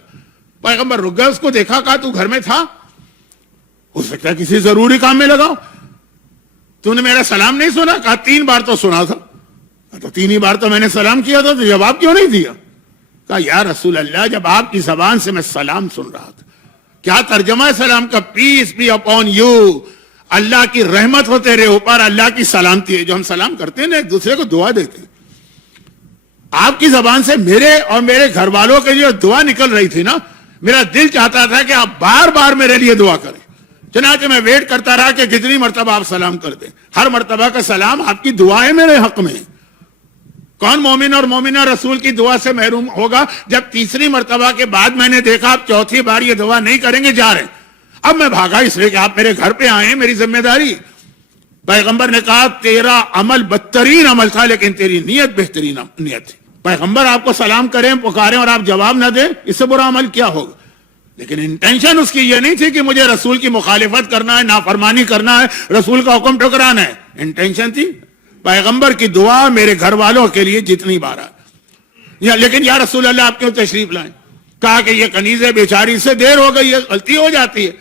پیغمبر رک گئے, اس کو دیکھا, کہا تو گھر میں تھا, ہو سکتا ہے کسی ضروری کام میں لگاؤ, تو نے میرا سلام نہیں سنا؟ کہا 3 بار تو سنا تھا. تو 3 ہی بار تو میں نے سلام کیا تھا, تو جواب کیوں نہیں دیا؟ کہا یا رسول اللہ, جب آپ کی زبان سے میں سلام سن رہا تھا. کیا ترجمہ ہے سلام کا؟ پیس بی اپون یو, اللہ کی رحمت ہو تیرے اوپر, اللہ کی سلامتی ہے. جو ہم سلام کرتے ہیں نا, ایک دوسرے کو دعا دیتے ہیں. آپ کی زبان سے میرے اور میرے گھر والوں کے جو دعا نکل رہی تھی نا, میرا دل چاہتا تھا کہ آپ بار بار میرے لیے دعا کریں. چنانچہ میں ویٹ کرتا رہا کہ کتنی مرتبہ آپ سلام کر دیں. ہر مرتبہ کا سلام آپ کی دعا ہے میرے حق میں. کون مومن اور مومنہ رسول کی دعا سے محروم ہوگا؟ جب تیسری مرتبہ کے بعد میں نے دیکھا آپ چوتھی بار یہ دعا نہیں کریں گے، جا رہے ہیں. اب میں بھاگا اس لیے کہ آپ میرے گھر پہ آئے ہیں، میری ذمہ داری. پیغمبر نے کہا تیرا عمل بدترین عمل تھا لیکن تیری نیت بہترین نیت تھی. پیغمبر آپ کو سلام کریں، پکاریں اور آپ جواب نہ دیں، اس سے برا عمل کیا ہوگا؟ لیکن انٹینشن اس کی یہ نہیں تھی کہ مجھے رسول کی مخالفت کرنا ہے، نافرمانی کرنا ہے، رسول کا حکم ٹکرانا ہے. انٹینشن تھی پیغمبر کی دعا میرے گھر والوں کے لیے جتنی بار آئے. لیکن یا رسول اللہ آپ کیوں تشریف لائیں؟ کہا کہ یہ کنیز ہے بیچاری، سے دیر ہو گئی ہے، غلطی ہو جاتی ہے،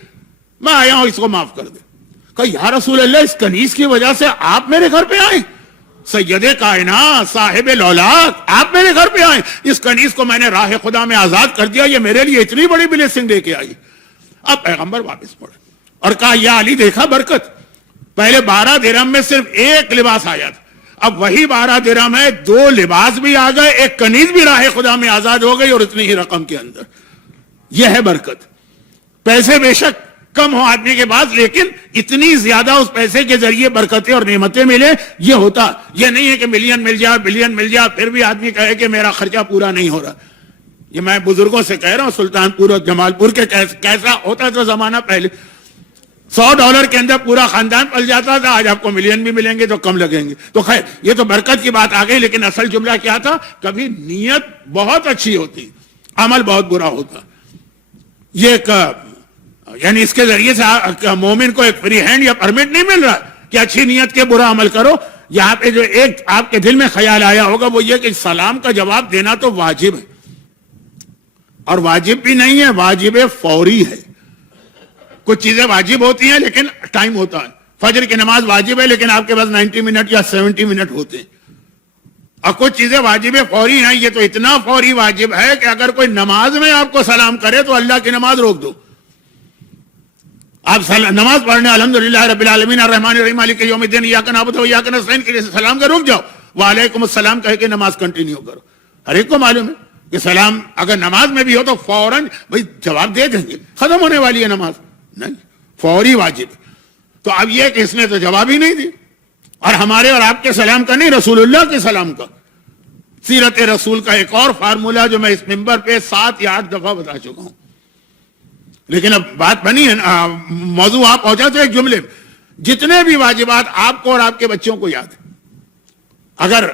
میں آیا ہوں، اس کو معاف کر دے. کہا یا رسول اللہ اس کنیز کی وجہ سے آپ میرے گھر پہ آئے؟ سید کائنات صاحب الاولاد آپ میرے گھر پہ آئے، اس کنیز کو میں نے راہ خدا میں آزاد کر دیا، یہ میرے لیے اتنی بڑی بلیسنگ دے کے آئی. اب پیغمبر واپس پڑے اور کہا یا علی دیکھا برکت، پہلے 12 درہم میں صرف ایک لباس آیا تھا، اب وہی 12 درہم ہے، 2 لباس بھی آ گئے، ایک کنیز بھی راہ خدا میں آزاد ہو گئی اور اتنی ہی رقم کے اندر. یہ ہے برکت. پیسے بے شک کم ہو آدمی کے پاس، لیکن اتنی زیادہ اس پیسے کے ذریعے برکتیں اور نعمتیں ملے، یہ ہوتا. یہ نہیں ہے کہ ملین مل جائے، بلین مل جائے، پھر بھی آدمی کہے کہ میرا خرچہ پورا نہیں ہو رہا. یہ میں بزرگوں سے کہہ رہا ہوں، سلطان پور اور جمال پور کے کیسا ہوتا تھا زمانہ پہلے. $100 کے اندر پورا خاندان پل جاتا تھا. آج آپ کو ملین بھی ملیں گے تو کم لگیں گے. تو خیر یہ تو برکت کی بات آ گئی، لیکن اصل جملہ کیا تھا؟ کبھی نیت بہت اچھی ہوتی، عمل بہت برا ہوتا. یہ ایک یعنی اس کے ذریعے سے مومن کو ایک فری ہینڈ یا پرمٹ نہیں مل رہا کہ اچھی نیت کے برا عمل کرو. یہاں پہ جو ایک آپ کے دل میں خیال آیا ہوگا وہ یہ کہ سلام کا جواب دینا تو واجب ہے، اور واجب بھی نہیں ہے، واجب فوری ہے. کچھ چیزیں واجب ہوتی ہیں لیکن ٹائم ہوتا ہے. فجر کی نماز واجب ہے لیکن آپ کے پاس 90 منٹ یا 70 منٹ ہوتے ہیں. اور کچھ چیزیں واجب فوری ہیں. یہ تو اتنا فوری واجب ہے کہ اگر کوئی نماز میں آپ کو سلام کرے تو اللہ کی نماز روک دو. آپ نماز پڑھنے الحمدللہ رب العالمین الرحمن الرحیم مالک یوم الدین ایاک نعبد و ایاک نستعین کے لیے سلام کا رک جاؤ، وعلیکم السلام کہہ کے نماز کنٹینیو کرو. ہر ایک کو معلوم ہے کہ سلام اگر نماز میں بھی ہو تو فوراً بھائی جواب دے دیں گے، ختم ہونے والی ہے نماز. نہیں، فوری واجب. تو اب یہ کہ اس نے تو جواب ہی نہیں دی. اور ہمارے اور آپ کے سلام کا نہیں، رسول اللہ کے سلام کا. سیرت رسول کا ایک اور فارمولہ جو میں اس ممبر پہ 7 یا 8 دفعہ بتا چکا ہوں، لیکن اب بات بنی ہے، موضوع آپ پہنچا تو ایک جملے میں جتنے بھی واجبات آپ کو اور آپ کے بچوں کو یاد ہیں. اگر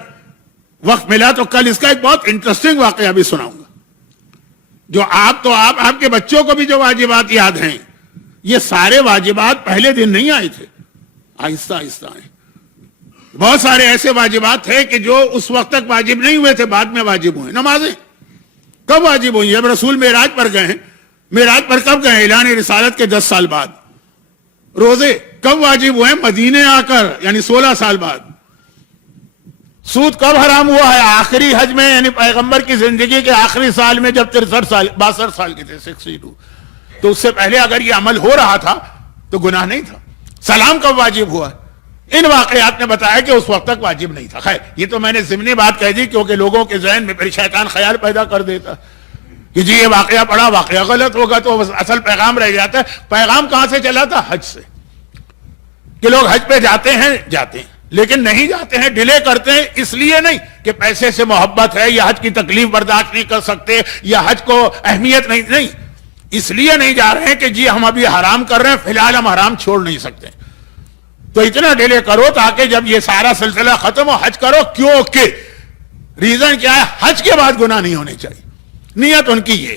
وقت ملا تو کل اس کا ایک بہت انٹرسٹنگ واقعہ بھی سناؤں گا. جو آپ کے بچوں کو بھی جو واجبات یاد ہیں، یہ سارے واجبات پہلے دن نہیں آئے تھے، آہستہ آہستہ آئے. بہت سارے ایسے واجبات تھے کہ جو اس وقت تک واجب نہیں ہوئے تھے، بعد میں واجب ہوئے. نمازیں کب واجب ہوئی؟ جب رسول معراج پر گئے ہیں. معراج پر کب گئے؟ اعلان رسالت کے 10 سال بعد. روزے کب واجب ہوئے؟ مدینے آ کر، یعنی 16 سال بعد. سود کب حرام ہوا ہے؟ آخری حج میں، یعنی پیغمبر کی زندگی کے آخری سال میں، جب 62 سال کے تھے، 62. تو اس سے پہلے اگر یہ عمل ہو رہا تھا تو گناہ نہیں تھا. سلام کب واجب ہوا؟ ان واقعات نے بتایا کہ اس وقت تک واجب نہیں تھا. خیر یہ تو میں نے ضمنی بات کہہ دی کیونکہ لوگوں کے ذہن میں پھر شیطان خیال پیدا کر دیتا کہ جی یہ واقعہ پڑا، واقعہ غلط ہوگا تو اصل پیغام رہ جاتا ہے. پیغام کہاں سے چلا تھا؟ حج سے. کہ لوگ حج پہ جاتے ہیں لیکن نہیں جاتے ہیں، ڈیلے کرتے ہیں. اس لیے نہیں کہ پیسے سے محبت ہے یا حج کی تکلیف برداشت نہیں کر سکتے یا حج کو اہمیت نہیں، اس لیے نہیں جا رہے ہیں کہ جی ہم ابھی حرام کر رہے ہیں، فی الحال ہم حرام چھوڑ نہیں سکتے، تو اتنا ڈیلے کرو تاکہ جب یہ سارا سلسلہ ختم ہو حج کرو. کیونکہ ریزن کیا ہے؟ حج کے بعد گناہ نہیں ہونے چاہیے. نیت ان کی یہ.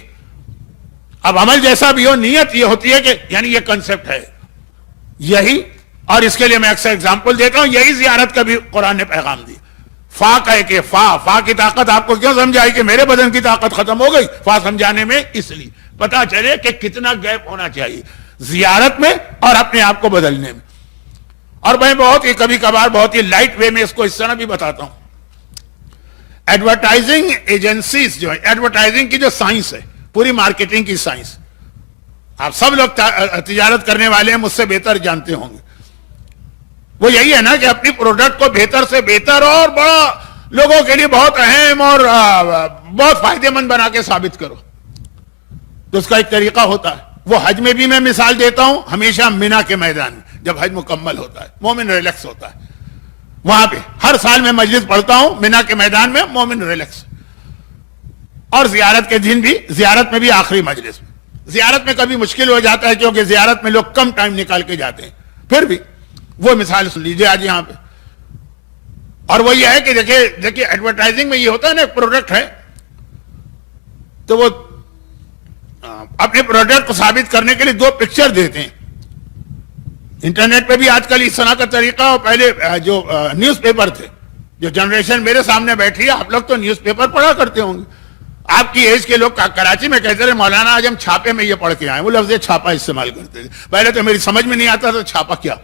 اب عمل جیسا بھی ہو، نیت یہ ہوتی ہے کہ یعنی یہ کنسپٹ ہے یہی. اور اس کے لیے میں اکثر اگزامپل دیتا ہوں، یہی زیارت کا بھی قرآن نے پیغام دیا. فا کہے کہ فا کی طاقت آپ کو کیوں سمجھائی کہ میرے بدن کی طاقت ختم ہو گئی؟ فا سمجھانے میں اس لیے پتا چلے کہ کتنا گیپ ہونا چاہیے زیارت میں اور اپنے آپ کو بدلنے میں. اور میں بہت ہی کبھی کبھار بہت ہی لائٹ وے میں اس کو اس طرح بھی بتاتا ہوں. ایڈورٹائزنگ ایجنسیز جو ہے، ایڈورٹائزنگ کی جو سائنس ہے، پوری مارکیٹنگ کی سائنس، آپ سب لوگ تجارت کرنے والے ہیں، مجھ سے بہتر جانتے ہوں گے. وہ یہی ہے نا کہ اپنی پروڈکٹ کو بہتر سے بہتر اور بڑا لوگوں کے لیے بہت اہم اور بہت فائدے مند بنا کے ثابت کرو. تو اس کا ایک طریقہ ہوتا ہے. وہ حج میں بھی میں مثال دیتا ہوں، ہمیشہ مینا کے میدان میں جب حج مکمل ہوتا ہے مومن ریلیکس ہوتا ہے. وہاں پہ ہر سال میں مجلس پڑھتا ہوں مینا کے میدان میں، مومن ریلیکس، اور زیارت کے دن بھی، زیارت میں بھی آخری مجلس میں۔ زیارت میں کبھی مشکل ہو جاتا ہے کیونکہ زیارت میں لوگ کم ٹائم نکال کے جاتے ہیں، پھر بھی وہ مثال سن لیجیے آج یہاں پہ۔ اور وہ یہ ہے کہ دیکھیے ایڈورٹائزنگ میں یہ ہوتا ہے نا، ایک پروڈکٹ ہے تو وہ اپنے پروڈکٹ کو ثابت کرنے کے لیے 2 پکچر دیتے ہیں۔ انٹرنیٹ پہ بھی آج کل اس طرح کا طریقہ، اور پہلے جو نیوز پیپر تھے، جو جنریشن میرے سامنے بیٹھی ہے، آپ لوگ تو نیوز پیپر پڑھا کرتے ہوں گے، آپ کی ایج کے لوگ کراچی میں کہتے رہے مولانا آج ہم چھاپے میں یہ پڑھ کے آئے، وہ لفظ چھاپا استعمال کرتے تھے۔ پہلے تو میری سمجھ میں نہیں آتا تھا چھاپا کیا،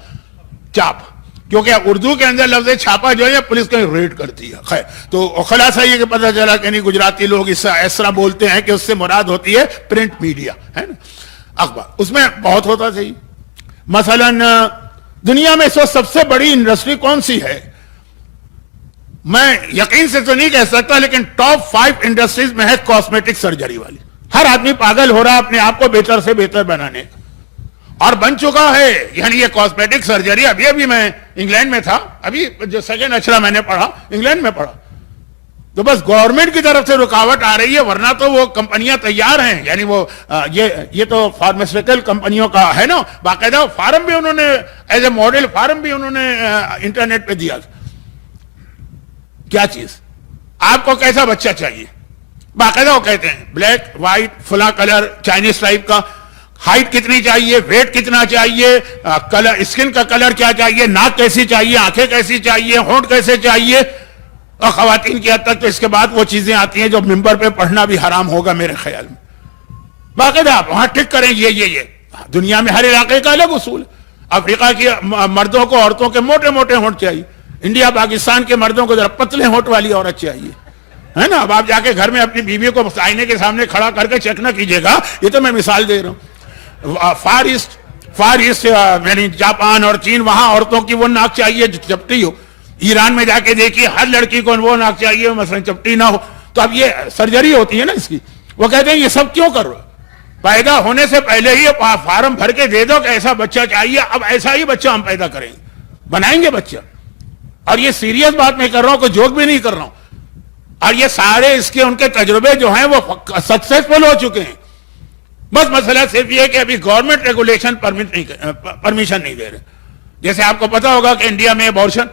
چاپ، کیونکہ اردو کے اندر لفظ چھاپا جو ہے پولیس کو ریڈ کرتی ہے۔ خیر، تو خلاصہ یہ کہ پتہ چلا کہ نہیں گجراتی لوگ اس طرح بولتے ہیں کہ اس سے مراد ہوتی ہے پرنٹ میڈیا، ہے نا، اخبار، اس میں بہت ہوتا تھا۔ مثلا دنیا میں اس وقت سب سے بڑی انڈسٹری کون سی ہے؟ میں یقین سے تو نہیں کہہ سکتا، لیکن ٹاپ 5 انڈسٹریز میں ہے کاسمیٹک سرجری والی۔ ہر آدمی پاگل ہو رہا ہے اپنے آپ کو بہتر سے بہتر بنانے، اور بن چکا ہے۔ یعنی یہ کاسمیٹک سرجری، ابھی میں انگلینڈ میں تھا، ابھی جو سیکنڈ اشرا میں نے پڑھا انگلینڈ میں پڑھا، تو بس گورنمنٹ کی طرف سے رکاوٹ آ رہی ہے، ورنہ تو وہ کمپنیاں تیار ہیں۔ یعنی وہ یہ تو فارماسیوٹیکل کمپنیوں کا ہے نا، باقاعدہ فارم بھی انہوں نے ایز اے ماڈل فارم بھی انہوں نے انٹرنیٹ پہ دیا۔ کیا چیز؟ آپ کو کیسا بچہ چاہیے؟ باقاعدہ وہ کہتے ہیں بلیک، وائٹ، فلاں کلر، چائنیز ٹائپ کا، ہائٹ کتنی چاہیے، ویٹ کتنا چاہیے، کلر، اسکن کا کلر کیا چاہیے، ناک کیسی چاہیے، آنکھیں کیسی چاہیے، ہونٹ کیسے چاہیے، اور خواتین کی حد تک تو اس کے بعد وہ چیزیں آتی ہیں جو ممبر پہ پڑھنا بھی حرام ہوگا میرے خیال میں۔ باقاعدہ آپ وہاں ٹک کریں یہ دنیا میں ہر علاقے کا الگ اصول۔ افریقہ کی مردوں کو عورتوں کے موٹے موٹے ہونٹ چاہیے، انڈیا پاکستان کے مردوں کو ذرا پتلے ہونٹ والی عورت چاہیے، ہے نا۔ اب آپ جا کے گھر میں اپنی بیوی کو آئینے کے سامنے کھڑا کر کے چیک نہ کیجیے گا، یہ تو میں مثال دے رہا ہوں۔ فار ایسٹ یعنی جاپان اور چین، وہاں عورتوں کی وہ ناک چاہیے جو چپٹی ہو۔ ایران میں جا کے دیکھیے ہر لڑکی کو وہ ناک چاہیے مثلا چپٹی نہ ہو۔ تو اب یہ سرجری ہوتی ہے نا اس کی، وہ کہتے ہیں یہ سب کیوں کر رہے ہو؟ پیدا ہونے سے پہلے ہی فارم بھر کے دے دو کہ ایسا بچہ چاہیے، اب ایسا ہی بچہ ہم پیدا کریں گے، بنائیں گے بچہ۔ اور یہ سیریس بات میں کر رہا ہوں، کوئی جوک بھی نہیں کر رہا ہوں، اور یہ سارے اس کے ان کے تجربے جو ہیں وہ سکسیسفل ہو چکے ہیں۔ بس مسئلہ صرف یہ کہ ابھی گورنمنٹ ریگولیشن پرمیشن نہیں دے رہے۔ جیسے آپ کو پتا ہوگا کہ انڈیا میں ابورشن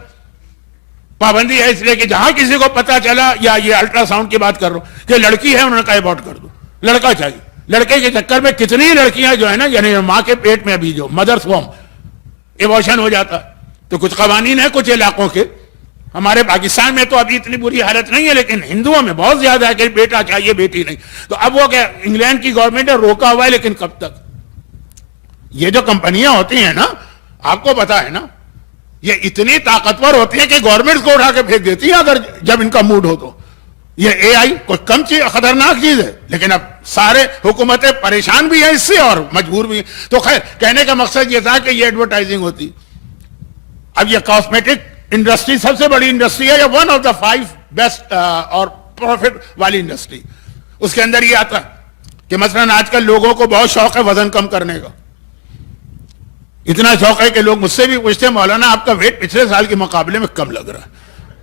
پابندی ہے، اس لیے کہ جہاں کسی کو پتا چلا، یا یہ الٹرا ساؤنڈ کی بات کر رہا ہوں کہ لڑکی ہے، انہوں نے کہا ابورٹ کر دو، لڑکا چاہیے۔ لڑکے کے چکر میں کتنی لڑکیاں جو ہے نا، یعنی ماں کے پیٹ میں ابھی جو مدرس ووم ابورشن ہو جاتا ہے۔ تو کچھ قوانین ہیں کچھ علاقوں کے، ہمارے پاکستان میں تو ابھی اتنی بری حالت نہیں ہے، لیکن ہندوؤں میں بہت زیادہ ہے کہ بیٹا چاہیے بیٹی نہیں۔ تو اب وہ کہ انگلینڈ کی گورنمنٹ نے روکا ہوا ہے، لیکن کب تک؟ یہ جو کمپنیاں ہوتی ہیں نا، آپ کو پتا ہے نا، یہ اتنی طاقتور ہوتی ہیں کہ گورنمنٹ کو اٹھا کے پھینک دیتی ہیں اگر جب ان کا موڈ ہو تو۔ یہ اے آئی کوئی کم چیز خطرناک چیز ہے، لیکن اب سارے حکومتیں پریشان بھی ہیں اس سے اور مجبور بھی ہیں۔ تو خیر، کہنے کا مقصد یہ تھا کہ یہ ایڈورٹائزنگ ہوتی۔ اب یہ کاسمیٹک انڈسٹری سب سے بڑی انڈسٹری ہے، یا ون آف دا 5 بیسٹ اور پروفٹ والی انڈسٹری۔ اس کے اندر یہ آتا ہے کہ مثلا آج کل لوگوں کو بہت شوق ہے وزن کم کرنے کا، اتنا شوق ہے کہ لوگ مجھ سے بھی پوچھتے ہیں مولانا آپ کا ویٹ پچھلے سال کے مقابلے میں کم لگ رہا ہے۔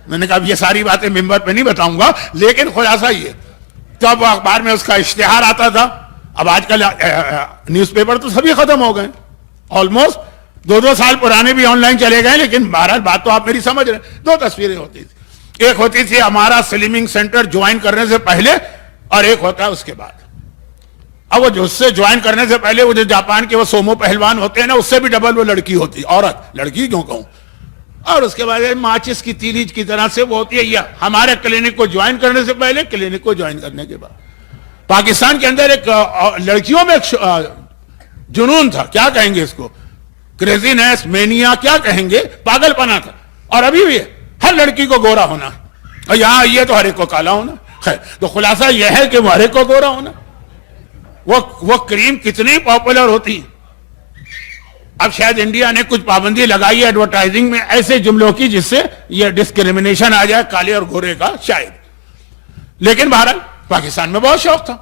میں نے کہا اب یہ ساری باتیں ممبر پہ نہیں بتاؤں گا، لیکن خلاصہ یہ تو اب اخبار میں اس کا اشتہار آتا تھا۔ اب آج کل نیوز پیپر تو سبھی ختم ہو گئے آلموسٹ، 2 سال پرانے بھی آن لائن چلے گئے، لیکن بہرحال بات تو آپ میری سمجھ رہے ہیں۔ 2 تصویریں ہوتی تھی، ایک ہوتی تھی ہمارا سلمنگ سینٹر جوائن کرنے سے پہلے، اور ایک ہوتا ہے اس کے بعد۔ اب وہ جو اس سے جوائن کرنے سے پہلے وہ جو جاپان کے وہ سومو پہلوان ہوتے ہیں نا، اس سے بھی ڈبل وہ لڑکی ہوتی، عورت، لڑکی کیوں کہوں، اور اس کے بعد ماچس کی تیلی کی طرح سے وہ ہوتی ہے۔ یہ ہمارے کلینک کو جوائن کرنے سے پہلے، کلینک کو جوائن کرنے کے بعد۔ پاکستان کے اندر ایک لڑکیوں میں ایک جنون تھا، کیا کہیں گے اس کو، کریزینس، مینیا، کیا کہیں گے، پاگل پنا تھا، اور ابھی بھی ہے، ہر لڑکی کو گورا ہونا، اور یہاں یہ تو ہر ایک کو کالا ہونا۔ خیر، تو خلاصہ یہ ہے کہ وہ ہر ایک کو گورا ہونا، وہ کریم کتنی پاپولر ہوتی ہے۔ اب شاید انڈیا نے کچھ پابندی لگائی ہے ایڈورٹائزنگ میں ایسے جملوں کی جس سے یہ ڈسکریمنیشن آ جائے کالے اور گورے کا شاید، لیکن بہرحال پاکستان میں بہت شوق تھا،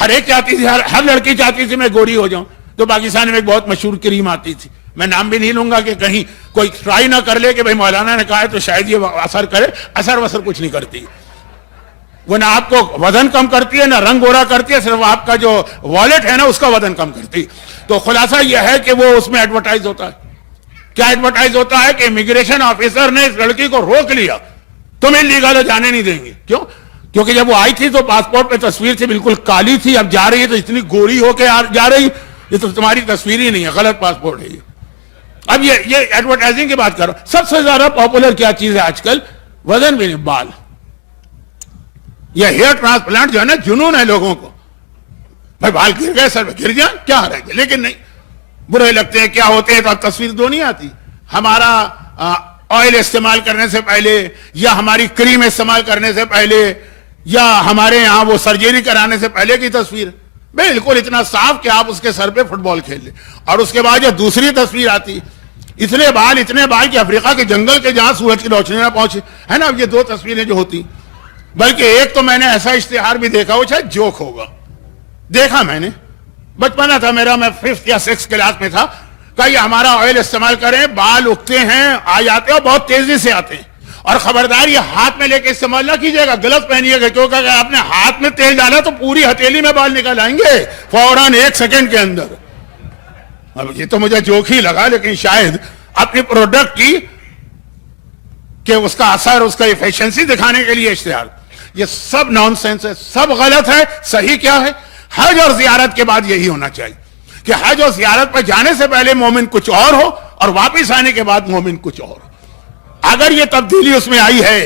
ہر ایک چاہتی تھی، ہر لڑکی چاہتی تھی میں گوری ہو جاؤں۔ تو پاکستان میں ایک بہت مشہور کریم آتی تھی میں نام بھی نہیں لوں گا کہ کہیں کوئی ٹرائی نہ کر لے کہ بھائی مولانا نے کہا ہے تو شاید یہ اثر کرے. اثر وثر کچھ نہیں کرتی وہ، نہ آپ کو وزن کم کرتی ہے نہ رنگ گورا کرتی ہے، صرف آپ کا جو والیٹ ہے نا اس کا وزن کم کرتی. تو خلاصہ یہ ہے کہ وہ اس میں ایڈورٹائز ہوتا ہے. کیا ایڈورٹائز ہوتا ہے کہ امیگریشن آفیسر نے اس لڑکی کو روک لیا، تمہیں لیگل جانے نہیں دیں گے. کیوں؟ کیونکہ جب وہ آئی تھی تو پاسپورٹ پہ تصویر سے بالکل کالی تھی، اب جا رہی ہے تو اتنی گوری ہو کے جا رہی، یہ تو تمہاری تصویر ہی نہیں ہے، غلط پاسپورٹ ہے یہ. اب یہ ایڈورٹائزنگ کی بات کر رہا ہوں. سب سے زیادہ پاپولر کیا چیز ہے آج کل؟ وزن بھی نہیں، بال. یہ ہیئر ٹرانسپلانٹ جو ہے نا جنون ہے لوگوں کو. بھائی بال گر گئے سر گر جائیں کیا رہ گئے، لیکن نہیں، برے لگتے ہیں. کیا ہوتے ہیں تو اب تصویر دو نہیں آتی. ہمارا آئل استعمال کرنے سے پہلے یا ہماری کریم استعمال کرنے سے پہلے یا ہمارے یہاں وہ سرجری کرانے سے پہلے کی تصویر بالکل اتنا صاف کہ آپ اس کے سر پہ فٹ بال کھیل لیں. اور اس کے بعد جو دوسری تصویر آتی، اتنے بال کہ افریقہ کے جنگل کے جہاں سورج کی روشنی نہ پہنچے ہے نا. اب یہ دو تصویریں جو ہوتی، بلکہ ایک تو میں نے ایسا اشتہار بھی دیکھا، وہ شاید جوک ہوگا، دیکھا میں نے، بچپنا تھا میرا، میں 5th یا 6th کلاس میں تھا، کہ یہ ہمارا آئل استعمال کریں، بال اگتے ہیں، آ جاتے ہیں اور بہت تیزی سے آتے ہیں، اور خبردار یہ ہاتھ میں لے کے استعمال نہ کیجیے گا، گلوز پہنیے گا، کیونکہ اگر آپ نے ہاتھ میں تیل ڈالا تو پوری ہتھیلی میں بال نکل آئیں گے فوراً 1 سیکنڈ کے اندر. اب یہ تو مجھے جوک ہی لگا، لیکن شاید اپنی پروڈکٹ کی کہ اس کا اثر، اس کا ایفیشنسی دکھانے کے لیے اشتہار. یہ سب نان سینس ہے، سب غلط ہے. صحیح کیا ہے؟ حج اور زیارت کے بعد یہی ہونا چاہیے کہ حج اور زیارت پر جانے سے پہلے مومن کچھ اور ہو اور واپس آنے کے بعد مومن کچھ اور ہو. اگر یہ تبدیلی اس میں آئی ہے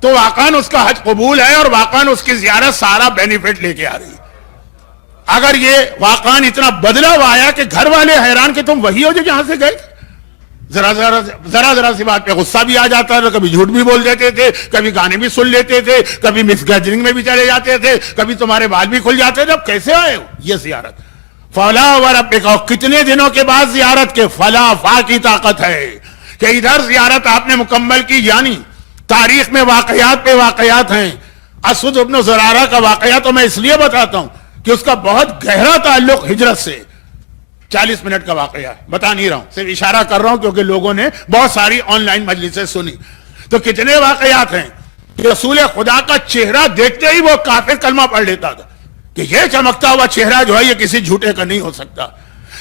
تو واقعاً اس کا حج قبول ہے اور واقعاً اس کی زیارت سارا بینیفٹ لے کے آ رہی ہے. اگر یہ واقعاً اتنا بدلاؤ آیا کہ گھر والے حیران کہ تم وہی ہو جو جہاں سے گئے، ذرا سی بات پہ غصہ بھی آ جاتا ہے، کبھی جھوٹ بھی بول دیتے تھے، کبھی گانے بھی سن لیتے تھے، کبھی مس گیدرنگ میں بھی چلے جاتے تھے، کبھی تمہارے بال بھی کھل جاتے تھے. اب کیسے آئے ہو؟ یہ زیارت فلا وربک، کتنے دنوں کے بعد زیارت کے فلا فا کی طاقت ہے کہ ادھر زیارت آپ نے مکمل کی، یعنی تاریخ میں واقعات پہ واقعات ہیں. اسود ابن زرارہ کا واقعہ تو میں اس لیے بتاتا ہوں کہ اس کا بہت گہرا تعلق ہجرت سے. 40 منٹ کا واقعہ ہے، بتا نہیں رہا ہوں، صرف اشارہ کر رہا ہوں کیونکہ لوگوں نے بہت ساری آن لائن مجلسیں سنی. تو کتنے واقعات ہیں کہ رسول خدا کا چہرہ دیکھتے ہی وہ کافر کلمہ پڑھ لیتا تھا کہ یہ چمکتا ہوا چہرہ جو ہے یہ کسی جھوٹے کا نہیں ہو سکتا.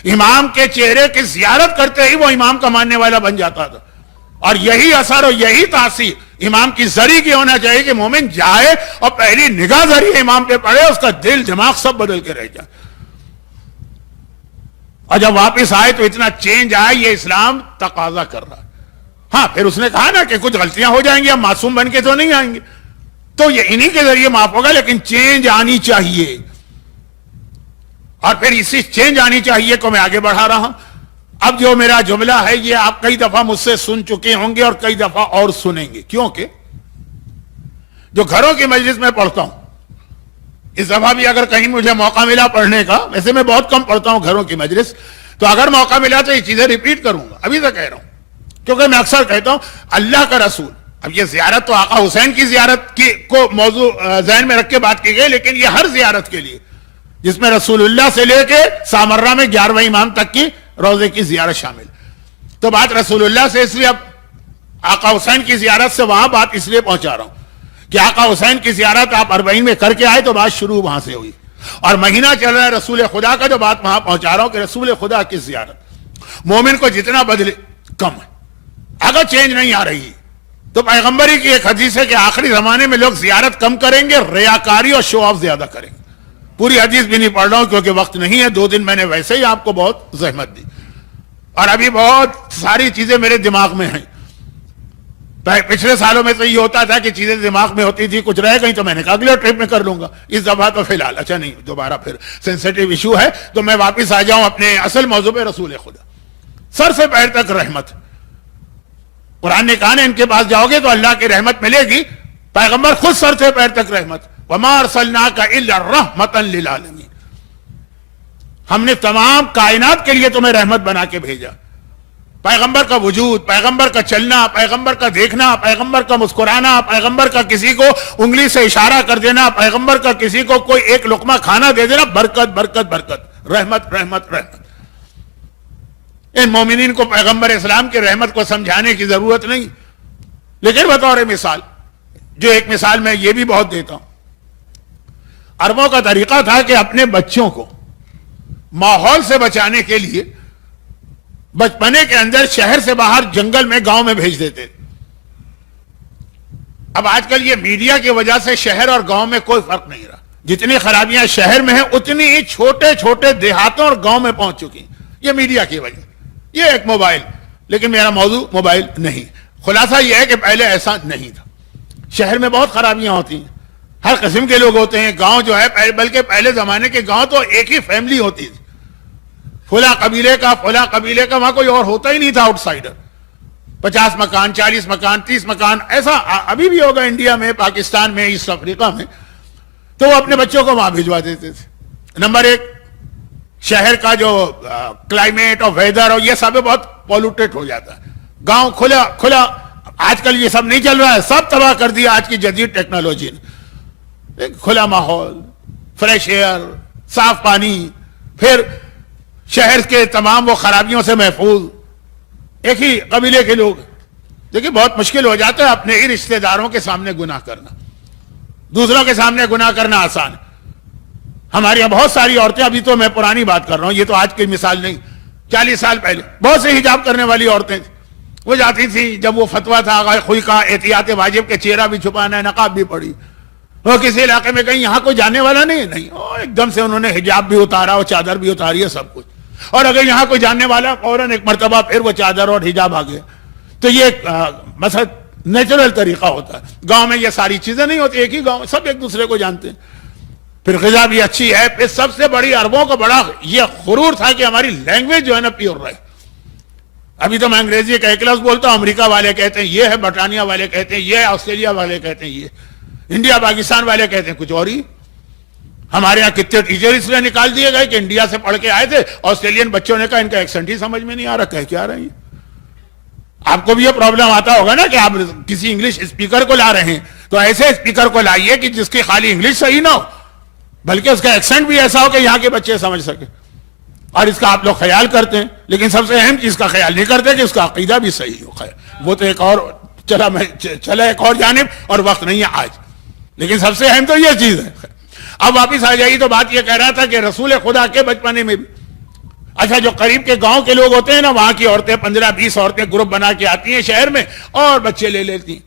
امام کے چہرے کی زیارت کرتے ہی وہ امام کا ماننے والا بن جاتا تھا. اور یہی اثر اور یہی تاثیر امام کی زری کی ہونا چاہیے کہ مومن جائے اور پہلی نگاہ زری امام پہ پڑے، اس کا دل دماغ سب بدل کے رہ جائے. اور جب واپس آئے تو اتنا چینج آئے، یہ اسلام تقاضا کر رہا ہے. ہاں پھر اس نے کہا نا کہ کچھ غلطیاں ہو جائیں گی، اب معصوم بن کے تو نہیں آئیں گے، تو یہ انہی کے ذریعے معاف ہوگا، لیکن چینج آنی چاہیے. اور پھر اسی چینج آنی چاہیے کو میں آگے بڑھا رہا ہوں. اب جو میرا جملہ ہے یہ آپ کئی دفعہ مجھ سے سن چکے ہوں گے اور کئی دفعہ اور سنیں گے، کیونکہ جو گھروں کی مجلس میں پڑھتا ہوں، اس دفعہ بھی اگر کہیں مجھے موقع ملا پڑھنے کا، ویسے میں بہت کم پڑھتا ہوں گھروں کی مجلس، تو اگر موقع ملا تو یہ چیزیں ریپیٹ کروں گا. ابھی تو کہہ رہا ہوں کیونکہ میں اکثر کہتا ہوں اللہ کا رسول. اب یہ زیارت تو آقا حسین کی زیارت کی کو موضوع ذہن میں رکھ کے بات کی گئی، لیکن یہ ہر زیارت کے لیے جس میں رسول اللہ سے لے کے سامرہ میں 11ویں امام تک کی روزے کی زیارت شامل. تو بات رسول اللہ سے، اس لیے اب آقا حسین کی زیارت سے وہاں بات اس لیے پہنچا رہا ہوں کہ آقا حسین کی زیارت آپ 40 میں کر کے آئے تو بات شروع وہاں سے ہوئی، اور مہینہ چل رہا ہے رسول خدا کا، جو بات وہاں پہنچا رہا ہوں کہ رسول خدا کی زیارت مومن کو جتنا بدلے کم ہے. اگر چینج نہیں آ رہی تو پیغمبری کی ایک حدیث ہے کہ آخری زمانے میں لوگ زیارت کم کریں گے، ریاکاری اور شو آف زیادہ کریں گے. پوری حدیث بھی نہیں پڑھ رہا ہوں کیونکہ وقت نہیں ہے، 2 دن میں نے ویسے ہی آپ کو بہت زحمت دی اور ابھی بہت ساری چیزیں میرے دماغ میں ہیں. پچھلے سالوں میں تو یہ ہوتا تھا کہ چیزیں دماغ میں ہوتی تھی، کچھ رہ گئی تو میں نے کہا اگلے ٹرپ میں کر لوں گا. اس دفعہ تو فی الحال اچھا نہیں، دوبارہ پھر سینسیٹیو ایشو ہے تو میں واپس آ جاؤں اپنے اصل موضوع پہ. رسول خدا سر سے پیر تک رحمت. قرآن نے کہا نا ان کے پاس جاؤ گے تو اللہ کی رحمت ملے گی. پیغمبر خود سر سے پیر تک رحمت. وَمَا أَرْسَلْنَاكَ إِلَّا رَحْمَةً لِلْعَالَمِينَ. ہم نے تمام کائنات کے لیے تمہیں رحمت بنا کے بھیجا. پیغمبر کا وجود، پیغمبر کا چلنا، پیغمبر کا دیکھنا، پیغمبر کا مسکرانا، پیغمبر کا کسی کو انگلی سے اشارہ کر دینا، پیغمبر کا کسی کو کوئی ایک لقمہ کھانا دے دینا، برکت برکت برکت، رحمت رحمت رحمت. ان مومنین کو پیغمبر اسلام کی رحمت کو سمجھانے کی ضرورت نہیں. لیکن بطور مثال, جو ایک مثال میں یہ بھی بہت دیتا ہوں, عربوں کا طریقہ تھا کہ اپنے بچوں کو ماحول سے بچانے کے لیے بچپنے کے اندر شہر سے باہر جنگل میں, گاؤں میں بھیج دیتے. اب آج کل یہ میڈیا کی وجہ سے شہر اور گاؤں میں کوئی فرق نہیں رہا. جتنی خرابیاں شہر میں ہیں اتنی ہی چھوٹے چھوٹے دیہاتوں اور گاؤں میں پہنچ چکی ہیں, یہ میڈیا کی وجہ. یہ ایک موبائل, لیکن میرا موضوع موبائل نہیں. خلاصہ یہ ہے کہ پہلے ایسا نہیں تھا. شہر میں بہت خرابیاں ہوتی ہیں, ہر قسم کے لوگ ہوتے ہیں. گاؤں جو ہے, بلکہ پہلے زمانے کے گاؤں تو ایک ہی فیملی ہوتی تھی, فلاں قبیلے کا فلاں قبیلے کا, وہاں کوئی اور ہوتا ہی نہیں تھا آؤٹ سائڈر. 50 مکان, 40 مکان, 30 مکان, ایسا ابھی بھی ہوگا انڈیا میں, پاکستان میں, ایسٹ افریقہ میں. تو وہ اپنے بچوں کو وہاں بھجوا دیتے تھے. نمبر ایک, شہر کا جو کلائمیٹ اور ویدر اور یہ سب بہت پولوٹیڈ ہو جاتا ہے. گاؤں کھلا کھلا, آج کل یہ سب نہیں چل رہا ہے, سب تباہ کر دیا آج کی جدید ٹیکنالوجی نے. کھلا ماحول, فریش ایئر, صاف پانی, پھر شہر کے تمام وہ خرابیوں سے محفوظ. ایک ہی قبیلے کے لوگ. دیکھیں بہت مشکل ہو جاتا ہے اپنے ہی رشتہ داروں کے سامنے گناہ کرنا. دوسروں کے سامنے گناہ کرنا آسان ہے. ہمارے یہاں بہت ساری عورتیں, ابھی تو میں پرانی بات کر رہا ہوں, یہ تو آج کی مثال نہیں, 40 سال پہلے بہت سے حجاب کرنے والی عورتیں تھیں. وہ جاتی تھی, جب وہ فتویٰ تھا خوئی کا, احتیاط واجب کے چہرہ بھی چھپانا ہے, نقاب بھی پڑی. وہ کسی علاقے میں کہیں یہاں کوئی جانے والا نہیں, ایک دم سے انہوں نے حجاب بھی اتارا اور چادر بھی اتاری ہے, سب کچھ. اور اگر یہاں کوئی جاننے والا, فوراً ایک مرتبہ پھر وہ چادر اور حجاب آ گیا. تو یہ مثلا نیچرل طریقہ ہوتا ہے. گاؤں میں یہ ساری چیزیں نہیں ہوتی, ایک ہی گاؤں, سب ایک دوسرے کو جانتے ہیں. پھر غذا بھی اچھی ہے. پھر سب سے بڑی عربوں کو بڑا یہ غرور تھا کہ ہماری لینگویج جو ہے نا پیور رہے. ابھی تو میں انگریزی کا ایک لفظ بولتا ہوں, امریکہ والے کہتے ہیں یہ ہے, برطانیہ والے کہتے ہیں یہ, آسٹریلیا والے کہتے ہیں یہ, انڈیا پاکستان والے کہتے ہیں کچھ اور ہی. ہمارے یہاں کتنے ٹیچر اس لیے نکال دیے گئے کہ انڈیا سے پڑھ کے آئے تھے, آسٹریلین بچوں نے کہا ان کا ایکسنٹ ہی سمجھ میں نہیں آ رہا, کہہ کیا رہے ہیں. آپ کو بھی یہ پرابلم آتا ہوگا نا کہ آپ کسی انگلش اسپیکر کو لا رہے ہیں, تو ایسے اسپیکر کو لائیے کہ جس کی خالی انگلش صحیح نہ ہو, بلکہ اس کا ایکسنٹ بھی ایسا ہو کہ یہاں کے بچے سمجھ سکے. اور اس کا آپ لوگ خیال کرتے ہیں, لیکن سب سے اہم چیز کا خیال نہیں کرتے کہ اس کا عقیدہ بھی صحیح ہو. خیر وہ تو ایک اور چلا ایک اور جانب, اور وقت نہیں ہے آج, لیکن سب سے اہم تو یہ چیز ہے. اب واپس آ جائیے. تو بات یہ کہہ رہا تھا کہ رسول خدا کے بچپنے میں بھی, اچھا جو قریب کے گاؤں کے لوگ ہوتے ہیں نا, وہاں کی عورتیں 15-20 عورتیں گروپ بنا کے آتی ہیں شہر میں اور بچے لے لیتی ہیں.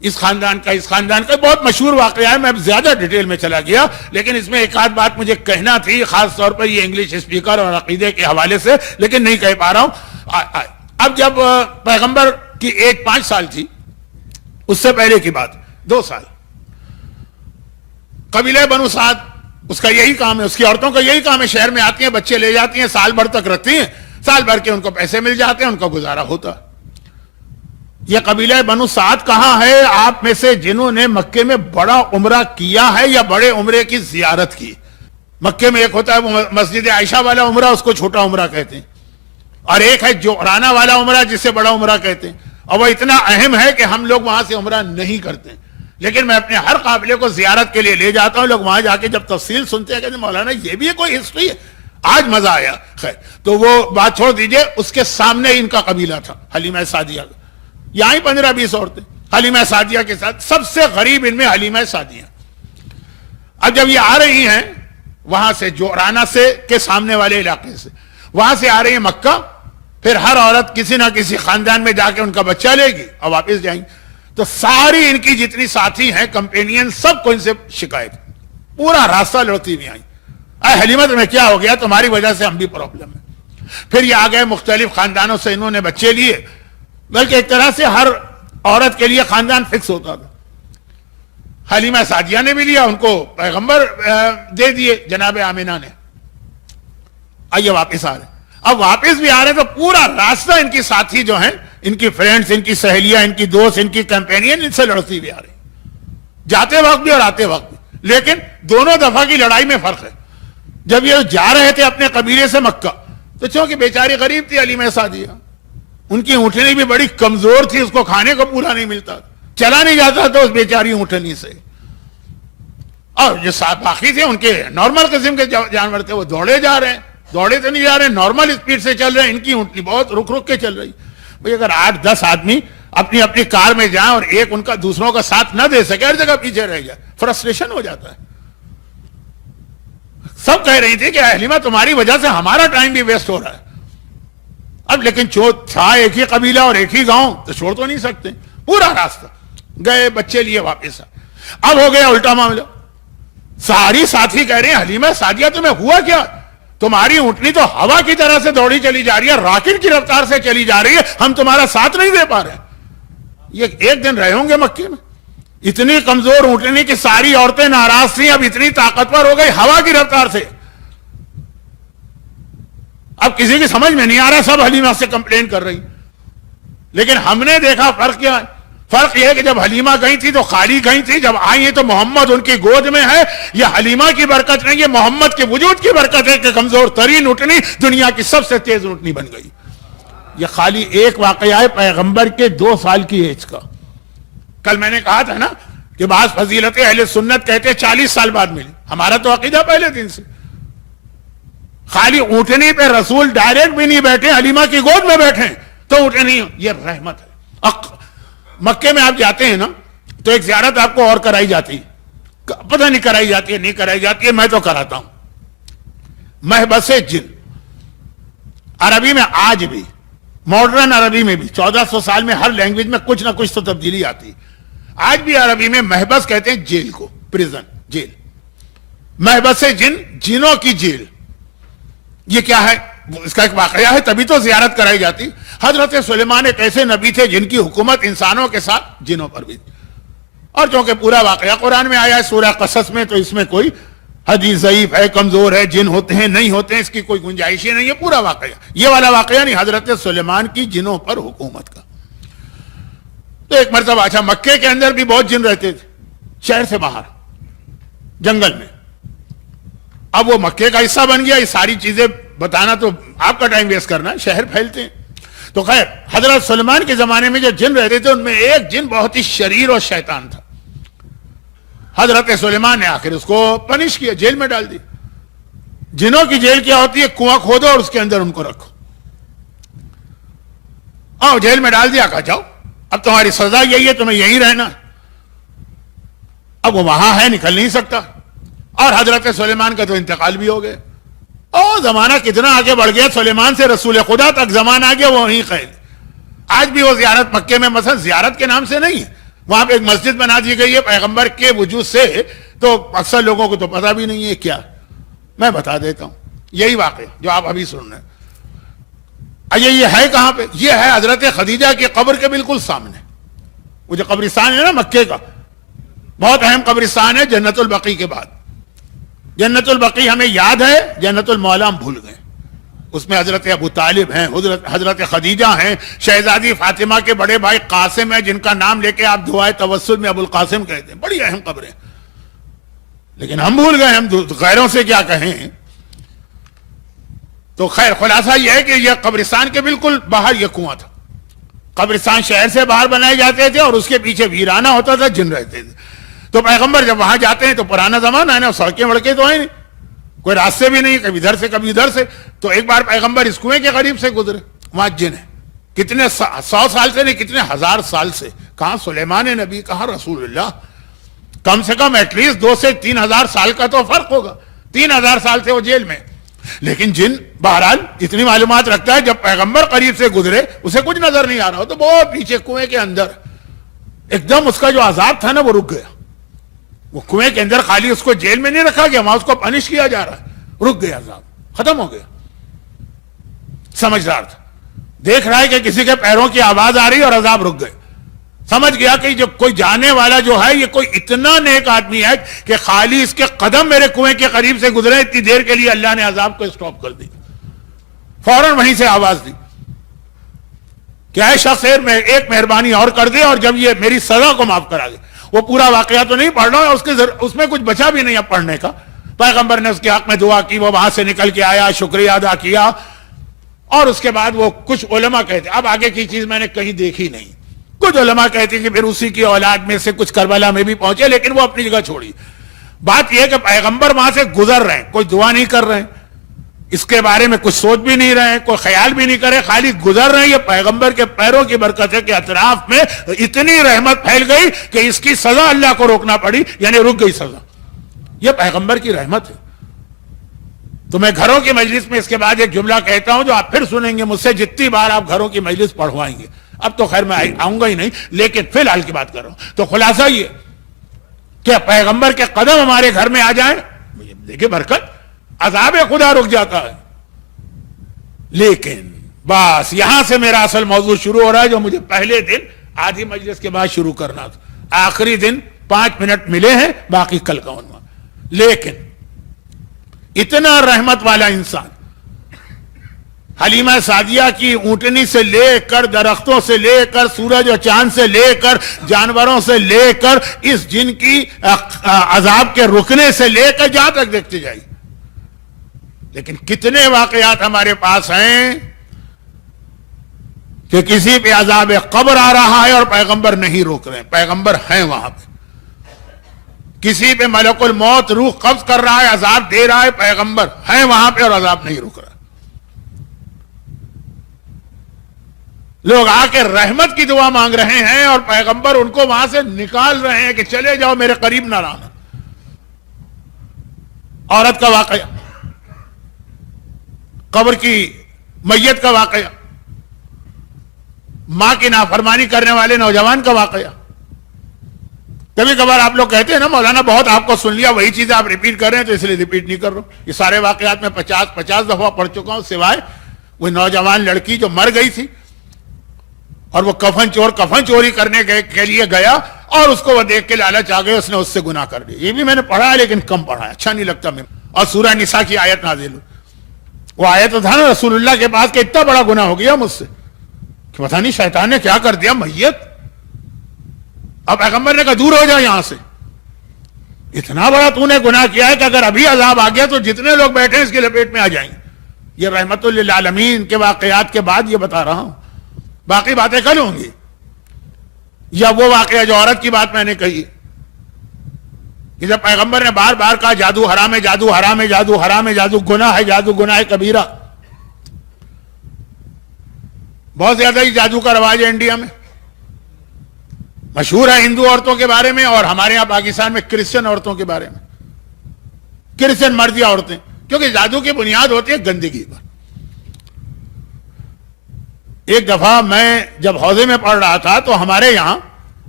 اس خاندان کا بہت مشہور واقعہ ہے, میں اب زیادہ ڈیٹیل میں چلا گیا, لیکن اس میں ایک آدھ بات مجھے کہنا تھی, خاص طور پر یہ انگلش اسپیکر اور عقیدے کے حوالے سے, لیکن نہیں کہہ پا رہا ہوں. اب جب پیغمبر کی ایج 5 سال تھی, اس سے پہلے کی بات 2 سال, قبیلہ بنو سعد, اس کا یہی کام ہے, اس کی عورتوں کا یہی کام ہے, شہر میں آتی ہیں, بچے لے جاتی ہیں, سال بھر تک رکھتی ہیں, سال بھر کے ان کو پیسے مل جاتے ہیں, ان کا گزارا ہوتا. یہ قبیلہ بنو سعد کہاں ہے آپ میں سے جنہوں نے مکے میں بڑا عمرہ کیا ہے یا بڑے عمرے کی زیارت کی؟ مکے میں ایک ہوتا ہے مسجد عائشہ والا عمرہ, اس کو چھوٹا عمرہ کہتے ہیں, اور ایک ہے جعرانہ والا عمرہ جسے بڑا عمرہ کہتے ہیں, اور وہ اتنا اہم ہے کہ ہم لوگ وہاں سے عمرہ نہیں کرتے. لیکن میں اپنے ہر قافلے کو زیارت کے لیے لے جاتا ہوں, لوگ وہاں جا کے جب تفصیل سنتے ہیں کہتے ہیں مولانا یہ بھی کوئی ہسٹری ہے, آج مزہ آیا. خیر تو وہ بات چھوڑ دیجئے. اس کے سامنے ان کا قبیلہ تھا حلیمہ سعدیہ, یہاں ہی 15-20 عورتیں حلیمہ سعدیہ کے ساتھ, سب سے غریب ان میں حلیمہ سعدیہ. اب جب یہ آ رہی ہیں وہاں سے جعرانہ سے کے سامنے والے علاقے سے, وہاں سے آ رہی ہیں مکہ, پھر ہر عورت کسی نہ کسی خاندان میں جا کے ان کا بچہ لے گی اور واپس جائیں گی. تو ساری ان کی جتنی ساتھی ہیں کمپینین, سب کو ان سے شکایت, پورا راستہ لڑتی ہوئی آئیں, اے حلیمہ تمہیں کیا ہو گیا, تمہاری وجہ سے ہم بھی پرابلم ہے. پھر یہ آ گئے مختلف خاندانوں سے, انہوں نے بچے لیے, بلکہ ایک طرح سے ہر عورت کے لیے خاندان فکس ہوتا تھا. حلیمہ سعدیہ نے بھی لیا, ان کو پیغمبر دے دیے جناب آمنہ نے. آئیے واپس آ رہے, اب واپس بھی آ رہے تو پورا راستہ ان کی ساتھی جو ہیں, ان کی فرینڈز, ان کی سہیلیاں, ان کی دوست, ان کی کمپینین, ان سے لڑتی بھی آ رہی, جاتے وقت بھی اور آتے وقت بھی. لیکن دونوں دفعہ کی لڑائی میں فرق ہے. جب یہ جا رہے تھے اپنے قبیلے سے مکہ, تو چونکہ بیچاری غریب تھی حلیمہ سعدیہ, ان کی اونٹنی بھی بڑی کمزور تھی, اس کو کھانے کو پورا نہیں ملتا, چلا نہیں جاتا تھا اس بیچاری اونٹنی سے. اور جو باقی تھے ان کے نارمل قسم کے جانور تھے, وہ دوڑے جا رہے ہیں, دوڑے تو نہیں جا رہے, نارمل اسپیڈ سے چل رہے ہیں, ان کی اونٹنی بہت رک رک کے چل رہی. بھئی اگر 8-10 آدمی اپنی اپنی کار میں جائیں اور ایک ان کا دوسروں کا ساتھ نہ دے سکے, ہر جگہ پیچھے رہ جائے, فرسٹریشن ہو جاتا ہے. سب کہہ رہی تھی کہ حلیمہ تمہاری وجہ سے ہمارا ٹائم بھی ویسٹ ہو رہا ہے. اب لیکن تھا ایک ہی قبیلہ اور ایک ہی گاؤں, تو چھوڑ تو نہیں سکتے. پورا راستہ گئے, بچے لیے واپس آئے. اب ہو گیا الٹا معاملہ. ساری ساتھی کہہ رہے ہیں حلیمہ سعدیہ تمہیں ہوا کیا؟ تمہاری اونٹنی تو ہوا کی طرح سے دوڑی چلی جا رہی ہے, راکٹ کی رفتار سے چلی جا رہی ہے, ہم تمہارا ساتھ نہیں دے پا رہے. یہ ایک دن رہے ہوں گے مکے میں, اتنی کمزور اونٹنی کہ ساری عورتیں ناراض تھیں, اب اتنی طاقتور ہو گئی ہوا کی رفتار سے. اب کسی کی سمجھ میں نہیں آ رہا, سب حلیمہ سے کمپلین کر رہی. لیکن ہم نے دیکھا فرق کیا ہے. فرق یہ ہے کہ جب حلیمہ گئی تھی تو خالی گئی تھی, جب آئی ہیں تو محمد ان کی گود میں ہے. یہ حلیمہ کی برکت نہیں, یہ محمد کے وجود کی برکت ہے کہ کمزور ترین اونٹنی دنیا کی سب سے تیز اونٹنی بن گئی. یہ خالی ایک واقعہ ہے پیغمبر کے 2 سال کی ایج کا. کل میں نے کہا تھا نا کہ بعض فضیلتیں اہل سنت کہتے 40 سال بعد ملی. ہمارا تو عقیدہ پہلے دن سے. خالی اونٹنی پہ رسول ڈائریکٹ بھی نہیں بیٹھے, حلیمہ کی گود میں بیٹھے تو اونٹنی, یہ رحمت ہے. مکے میں آپ جاتے ہیں نا تو ایک زیارت آپ کو اور کرائی جاتی, پتہ نہیں کرائی جاتی ہے نہیں کرائی جاتی ہے, میں تو کراتا ہوں. محبس جن عربی میں آج بھی, ماڈرن عربی میں بھی 1400 سال میں ہر لینگویج میں کچھ نہ کچھ تو تبدیلی آتی. آج بھی عربی میں محبس کہتے ہیں جیل کو, پریزن, جیل. محبس جن, جنوں کی جیل. یہ کیا ہے؟ اس کا ایک واقعہ ہے, تبھی تو زیارت کرائی جاتی. حضرت سلیمان ایک ایسے نبی تھے جن کی حکومت انسانوں کے ساتھ جنوں پر بھی. اور چونکہ پورا واقعہ قرآن میں آیا ہے سورہ قصص میں, تو اس میں کوئی حدیث ضعیف ہے, کمزور ہے, جن ہوتے ہیں نہیں ہوتے ہیں, اس کی کوئی گنجائش ہی نہیں ہے. پورا واقعہ, یہ والا واقعہ نہیں, حضرت سلیمان کی جنوں پر حکومت کا. تو ایک مرتبہ, اچھا مکے کے اندر بھی بہت جن رہتے تھے, شہر سے باہر جنگل میں. اب وہ مکے کا حصہ بن گیا. یہ ساری چیزیں بتانا تو آپ کا ٹائم ویسٹ کرنا ہے, شہر پھیلتے ہیں. تو خیر, حضرت سلیمان کے زمانے میں جو جن رہتے تھے ان میں ایک جن بہت ہی شریر اور شیطان تھا. حضرت سلیمان نے آخر اس کو پنش کیا, جیل میں ڈال دی. جنوں کی جیل کیا ہوتی ہے؟ کنواں کھودو اور اس کے اندر ان کو رکھو. آؤ جیل میں ڈال دیا, کہا جاؤ اب تمہاری سزا یہی ہے, تمہیں یہیں رہنا. اب وہ وہاں ہے, نکل نہیں سکتا. اور حضرت سلیمان کا تو انتقال بھی ہو گیا. اور زمانہ کتنا آگے بڑھ گیا, سلیمان سے رسول خدا تک زمانہ آ گیا, وہ وہیں قید. آج بھی وہ زیارت مکے میں مثلا زیارت کے نام سے نہیں ہے, وہاں پہ ایک مسجد بنا دی گئی ہے پیغمبر کے وجود سے. تو اکثر لوگوں کو تو پتہ بھی نہیں ہے کیا. میں بتا دیتا ہوں, یہی واقعہ جو آپ ابھی سن رہے ہیں. یہ ہے کہاں پہ؟ یہ ہے حضرت خدیجہ کی قبر کے بالکل سامنے. وہ جو قبرستان ہے نا مکے کا, بہت اہم قبرستان ہے جنت البقیع کے بعد. جنت البقیع ہمیں یاد ہے, جنت المعلا ہم بھول گئے. اس میں حضرت ابو طالب ہیں, حضرت خدیجہ ہیں, شہزادی فاطمہ کے بڑے بھائی قاسم ہیں, جن کا نام لے کے آپ دعائے توسل میں ابو القاسم کہتے ہیں. بڑی اہم قبریں, لیکن ہم بھول گئے, ہم غیروں سے کیا کہیں. تو خیر, خلاصہ یہ ہے کہ یہ قبرستان کے بالکل باہر یہ کنواں تھا. قبرستان شہر سے باہر بنائے جاتے تھے اور اس کے پیچھے ویرانہ ہوتا تھا, جن رہتے تھے. تو پیغمبر جب وہاں جاتے ہیں تو پرانا زمانہ ہے نا, سڑکیں وڑکیں تو ہیں نہیں, کوئی راستے بھی نہیں, کبھی ادھر سے کبھی ادھر سے. تو ایک بار پیغمبر اس کنویں کے قریب سے گزرے, وہاں جن ہے. کتنے 100 سال سے نہیں, کتنے 1000 سال سے. کہاں سلیمان نبی, کہاں رسول اللہ. کم سے کم ایٹ لیسٹ 2 سے 3 ہزار سال کا تو فرق ہوگا. 3000 سال سے وہ جیل میں. لیکن جن بہرحال اتنی معلومات رکھتا ہے, جب پیغمبر قریب سے گزرے اسے کچھ نظر نہیں آ رہا ہو, تو بہت پیچھے کنویں کے اندر ایک دم اس کا جو عذاب تھا نا وہ رک گیا. وہ کنویں کے اندر خالی اس کو جیل میں نہیں رکھا گیا, وہاں اس کو پنش کیا جا رہا ہے, رک گیا, عذاب ختم ہو گیا. سمجھدار تھا, دیکھ رہا ہے کہ کسی کے پیروں کی آواز آ رہی اور عذاب رک گئے. سمجھ گیا کہ جو کوئی جانے والا جو ہے یہ کوئی اتنا نیک آدمی ہے کہ خالی اس کے قدم میرے کنویں کے قریب سے گزرے, اتنی دیر کے لیے اللہ نے عذاب کو اسٹاپ کر دی. فوراً وہیں سے آواز دی کہ اے شخص ایک مہربانی اور کر دے اور جب یہ میری سزا کو معاف کرا دے. وہ پورا واقعہ تو نہیں پڑھ رہا, اس میں کچھ بچا بھی نہیں اب پڑھنے کا. پیغمبر نے اس کے حق میں دعا کی, وہ وہاں سے نکل کے آیا, شکریہ ادا کیا, اور اس کے بعد وہ کچھ علماء کہتے, اب آگے کی چیز میں نے کہیں دیکھی نہیں, کچھ علماء کہتے کہ پھر اسی کی اولاد میں سے کچھ کربلا میں بھی پہنچے, لیکن وہ اپنی جگہ چھوڑی. بات یہ کہ پیغمبر وہاں سے گزر رہے ہیں, کوئی دعا نہیں کر رہے ہیں, اس کے بارے میں کچھ سوچ بھی نہیں رہے، کوئی خیال بھی نہیں کرے، خالی گزر رہے ہیں۔ یہ پیغمبر کے پیروں کی برکت ہے کہ اطراف میں اتنی رحمت پھیل گئی کہ اس کی سزا اللہ کو روکنا پڑی، یعنی رک گئی سزا۔ یہ پیغمبر کی رحمت ہے۔ تو میں گھروں کی مجلس میں اس کے بعد ایک جملہ کہتا ہوں جو آپ پھر سنیں گے مجھ سے جتنی بار آپ گھروں کی مجلس پڑھوائیں گے۔ اب تو خیر میں آؤں گا ہی نہیں، لیکن فی الحال کی بات کر رہا ہوں۔ تو خلاصہ یہ کہ پیغمبر کے قدم ہمارے گھر میں آ جائیں، دیکھیں برکت، عذاب خدا رک جاتا ہے۔ لیکن بس یہاں سے میرا اصل موضوع شروع ہو رہا ہے جو مجھے پہلے دن آدھی مجلس کے بعد شروع کرنا تھا۔ آخری دن 5 منٹ ملے ہیں، باقی کل کا عنوان۔ لیکن اتنا رحمت والا انسان، حلیمہ سعدیہ کی اونٹنی سے لے کر، درختوں سے لے کر، سورج اور چاند سے لے کر، جانوروں سے لے کر، اس جن کی عذاب کے رکنے سے لے کر جہاں تک دیکھتے جائیے۔ لیکن کتنے واقعات ہمارے پاس ہیں کہ کسی پہ عذاب قبر آ رہا ہے اور پیغمبر نہیں روک رہے ہیں، پیغمبر ہیں وہاں پہ۔ کسی پہ ملک الموت روح قبض کر رہا ہے، عذاب دے رہا ہے، پیغمبر ہیں وہاں پہ اور عذاب نہیں روک رہا۔ لوگ آ کے رحمت کی دعا مانگ رہے ہیں اور پیغمبر ان کو وہاں سے نکال رہے ہیں کہ چلے جاؤ، میرے قریب نہ رہنا۔ عورت کا واقعہ، قبر کی میت کا واقعہ، ماں کی نافرمانی کرنے والے نوجوان کا واقعہ۔ کبھی کبھار آپ لوگ کہتے ہیں نا مولانا بہت آپ کو سن لیا، وہی چیزیں آپ ریپیٹ کر رہے ہیں، تو اس لیے ریپیٹ نہیں کر رہا ہوں۔ یہ سارے واقعات میں 50 دفعہ پڑھ چکا ہوں، سوائے وہ نوجوان لڑکی جو مر گئی تھی اور وہ کفن چوری کرنے کے لیے گیا اور اس کو وہ دیکھ کے لالچ آ گئے، اس نے اس سے گناہ کر دیا۔ یہ بھی میں نے پڑھا ہے لیکن کم پڑھا ہے، اچھا نہیں لگتا میں۔ اور سورہ نساء کی آیت نازل ہوئی، وہ آیت تھا نا رسول اللہ کے پاس کہ اتنا بڑا گناہ ہو گیا مجھ سے کہ پتہ نہیں شیطان نے کیا کر دیا، میت۔ اب پیغمبر نے کہا دور ہو جا یہاں سے، اتنا بڑا تو نے گناہ کیا ہے کہ اگر ابھی عذاب آ گیا تو جتنے لوگ بیٹھے ہیں اس کے لپیٹ میں آ جائیں گے۔ یہ رحمت للعالمین کے واقعات کے بعد یہ بتا رہا ہوں، باقی باتیں کل ہوں گی۔ یا وہ واقعہ جو عورت کی بات میں نے کہی کہ جب پیغمبر نے بار بار کہا جادو حرام ہے، جادو حرام ہے، جادو حرام ہے، جادو گناہ ہے، جادو گناہ کبیرہ۔ بہت زیادہ ہی جادو کا رواج ہے انڈیا میں، مشہور ہے ہندو عورتوں کے بارے میں، اور ہمارے یہاں پاکستان میں کرسچن عورتوں کے بارے میں، کرسچن مردیاں عورتیں، کیونکہ جادو کی بنیاد ہوتی ہے گندگی پر۔ ایک دفعہ میں جب حوضے میں پڑھ رہا تھا تو ہمارے یہاں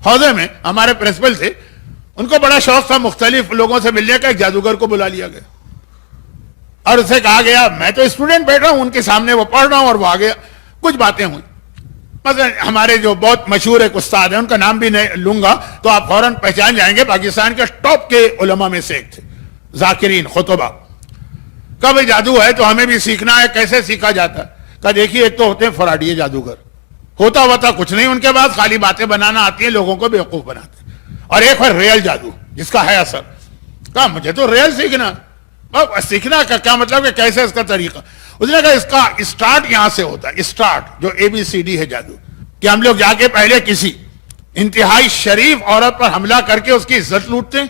حوضے میں ہمارے پرنسپل تھے، ان کو بڑا شوق تھا مختلف لوگوں سے ملنے کا۔ ایک جادوگر کو بلا لیا گیا اور اسے کہا گیا، میں تو اسٹوڈنٹ بیٹھا ہوں ان کے سامنے، وہ پڑھ رہا ہوں اور وہ آ گیا۔ کچھ باتیں ہوئی، مثلا ہمارے جو بہت مشہور ایک استاد ہیں، ان کا نام بھی نہیں لوں گا تو آپ فوراً پہچان جائیں گے، پاکستان کے ٹاپ کے علماء میں سے ایک تھے، ذاکرین خطبہ۔ کہا بھائی جادو ہے تو ہمیں بھی سیکھنا ہے، کیسے سیکھا جاتا ہے؟ کہا دیکھیے ایک تو ہوتے ہیں فراڈی جادوگر، ہوتا کچھ نہیں ان کے پاس، خالی باتیں بنانا آتی ہیں، لوگوں کو بیوقوف بناتے ہیں، اور ایک ہے ریئل جادو جس کا ہے اثر۔ کہا مجھے تو ریئل سیکھنا کا کیا مطلب کہ کیسے اس کا طریقہ؟ اس نے کہا اس کا اسٹارٹ یہاں سے ہوتا ہے، اسٹارٹ جو ABCD ہے جادو، کہ ہم لوگ جا کے پہلے کسی انتہائی شریف عورت پر حملہ کر کے اس کی عزت لوٹتے ہیں،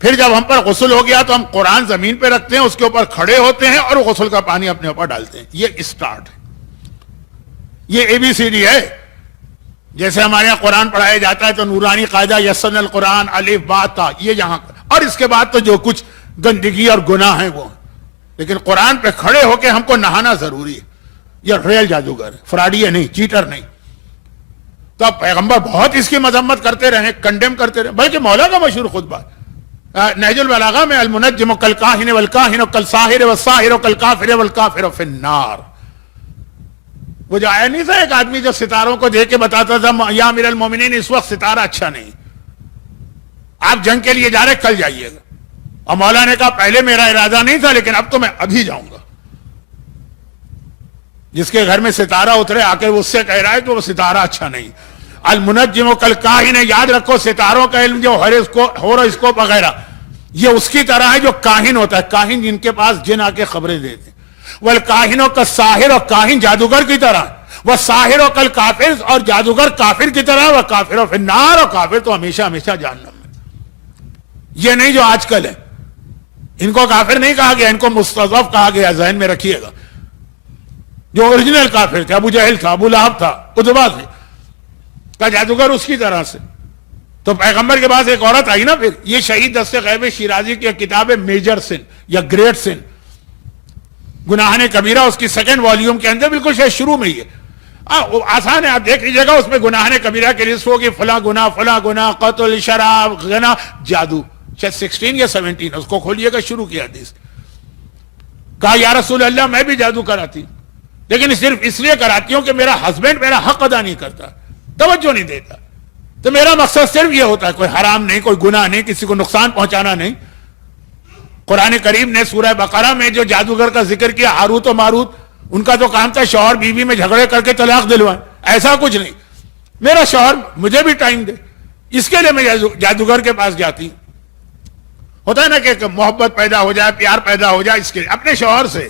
پھر جب ہم پر غسل ہو گیا تو ہم قرآن زمین پہ رکھتے ہیں، اس کے اوپر کھڑے ہوتے ہیں اور غسل کا پانی اپنے اوپر ڈالتے ہیں۔ یہ اسٹارٹ ہے، یہ ABCD ہے۔ جیسے ہمارے یہاں قرآن پڑھایا جاتا ہے تو نورانی قاعدہ یسن القرآن الف با تا، یہ یہاں، اور اس کے بعد تو جو کچھ گندگی اور گناہ ہیں وہ، لیکن قرآن پہ کھڑے ہو کے ہم کو نہانا ضروری ہے۔ یہ ریل جادوگر ہے، فراڈی ہے نہیں، چیٹر نہیں۔ تو اب پیغمبر بہت اس کی مذمت کرتے رہے، کنڈیم کرتے رہے، بلکہ مولا کا مشہور خطبہ نہج البلاغہ میں، المنجم کالکاہن والکاہن کالساحر والساحر کالکافر والکافر فی النار۔ وہ جو آیا نہیں تھا ایک آدمی جو ستاروں کو دیکھ کے بتاتا تھا یا امیر المومنین اس وقت ستارہ اچھا نہیں، آپ جنگ کے لیے جا رہے کل جائیے گا، اور مولا نے کہا پہلے میرا ارادہ نہیں تھا لیکن اب تو میں ابھی جاؤں گا۔ جس کے گھر میں ستارہ اترے آ کے اس سے کہہ رہا ہے کہ وہ ستارہ اچھا نہیں۔ المنجم کالکاہن، یاد رکھو ستاروں کا علم جو ہوراسکوپ وغیرہ یہ اس کی طرح ہے جو کاہن ہوتا ہے، کاہن جن کے پاس جن آ کے خبریں دیتے ہیں۔ والکاہنوں کا ساحر، اور کاہن جادوگر کی طرح، وہ ساحر و کل کافر، اور جادوگر کافر کی طرح، وہ کافر فی النار، اور کافر تو ہمیشہ ہمیشہ جہنم میں۔ یہ نہیں جو آج کل ہے ان کو کافر نہیں کہا گیا, ان کو مستضعف کہا گیا, ذہن میں رکھیے گا. جو اوریجنل کافر تھے, ابو جہل تھا, ابو لہب تھا, اتبا تھے, کا جادوگر اس کی طرح سے. تو پیغمبر کے پاس ایک عورت آئی نا, پھر یہ شہید دست غیب شیرازی کی کتاب ہے میجر سن یا گریٹ سن, گناہ کبیرہ, اس کی سیکنڈ والیوم کے اندر بالکل شاید شروع میں ہی ہے. آسان ہے, آپ دیکھ لیجیے گا, اس میں گناہ کبیرہ کی لسٹ ہوگی, فلاں گناہ, قتل, شراب, زنا, جادو, شاید 16 یا 17, اس کو کھولیے گا, شروع کیا حدیث. کہا یا رسول اللہ میں بھی جادو کراتی, لیکن صرف اس لیے کراتی ہوں کہ میرا ہسبینڈ میرا حق ادا نہیں کرتا, توجہ نہیں دیتا, تو میرا مقصد صرف یہ ہوتا ہے, کوئی حرام نہیں, کوئی گناہ نہیں, کسی کو نقصان پہنچانا نہیں. قرآن کریم نے سورہ بقرہ میں جو جادوگر کا ذکر کیا, ہاروت و ماروت, ان کا تو کام تھا شوہر بیوی میں جھگڑے کر کے طلاق دلوائیں. ایسا کچھ نہیں, میرا شوہر مجھے بھی ٹائم دے, اس کے لیے میں جادوگر کے پاس جاتی. ہوتا ہے نا کہ محبت پیدا ہو جائے, پیار پیدا ہو جائے, اس کے لیے اپنے شوہر سے,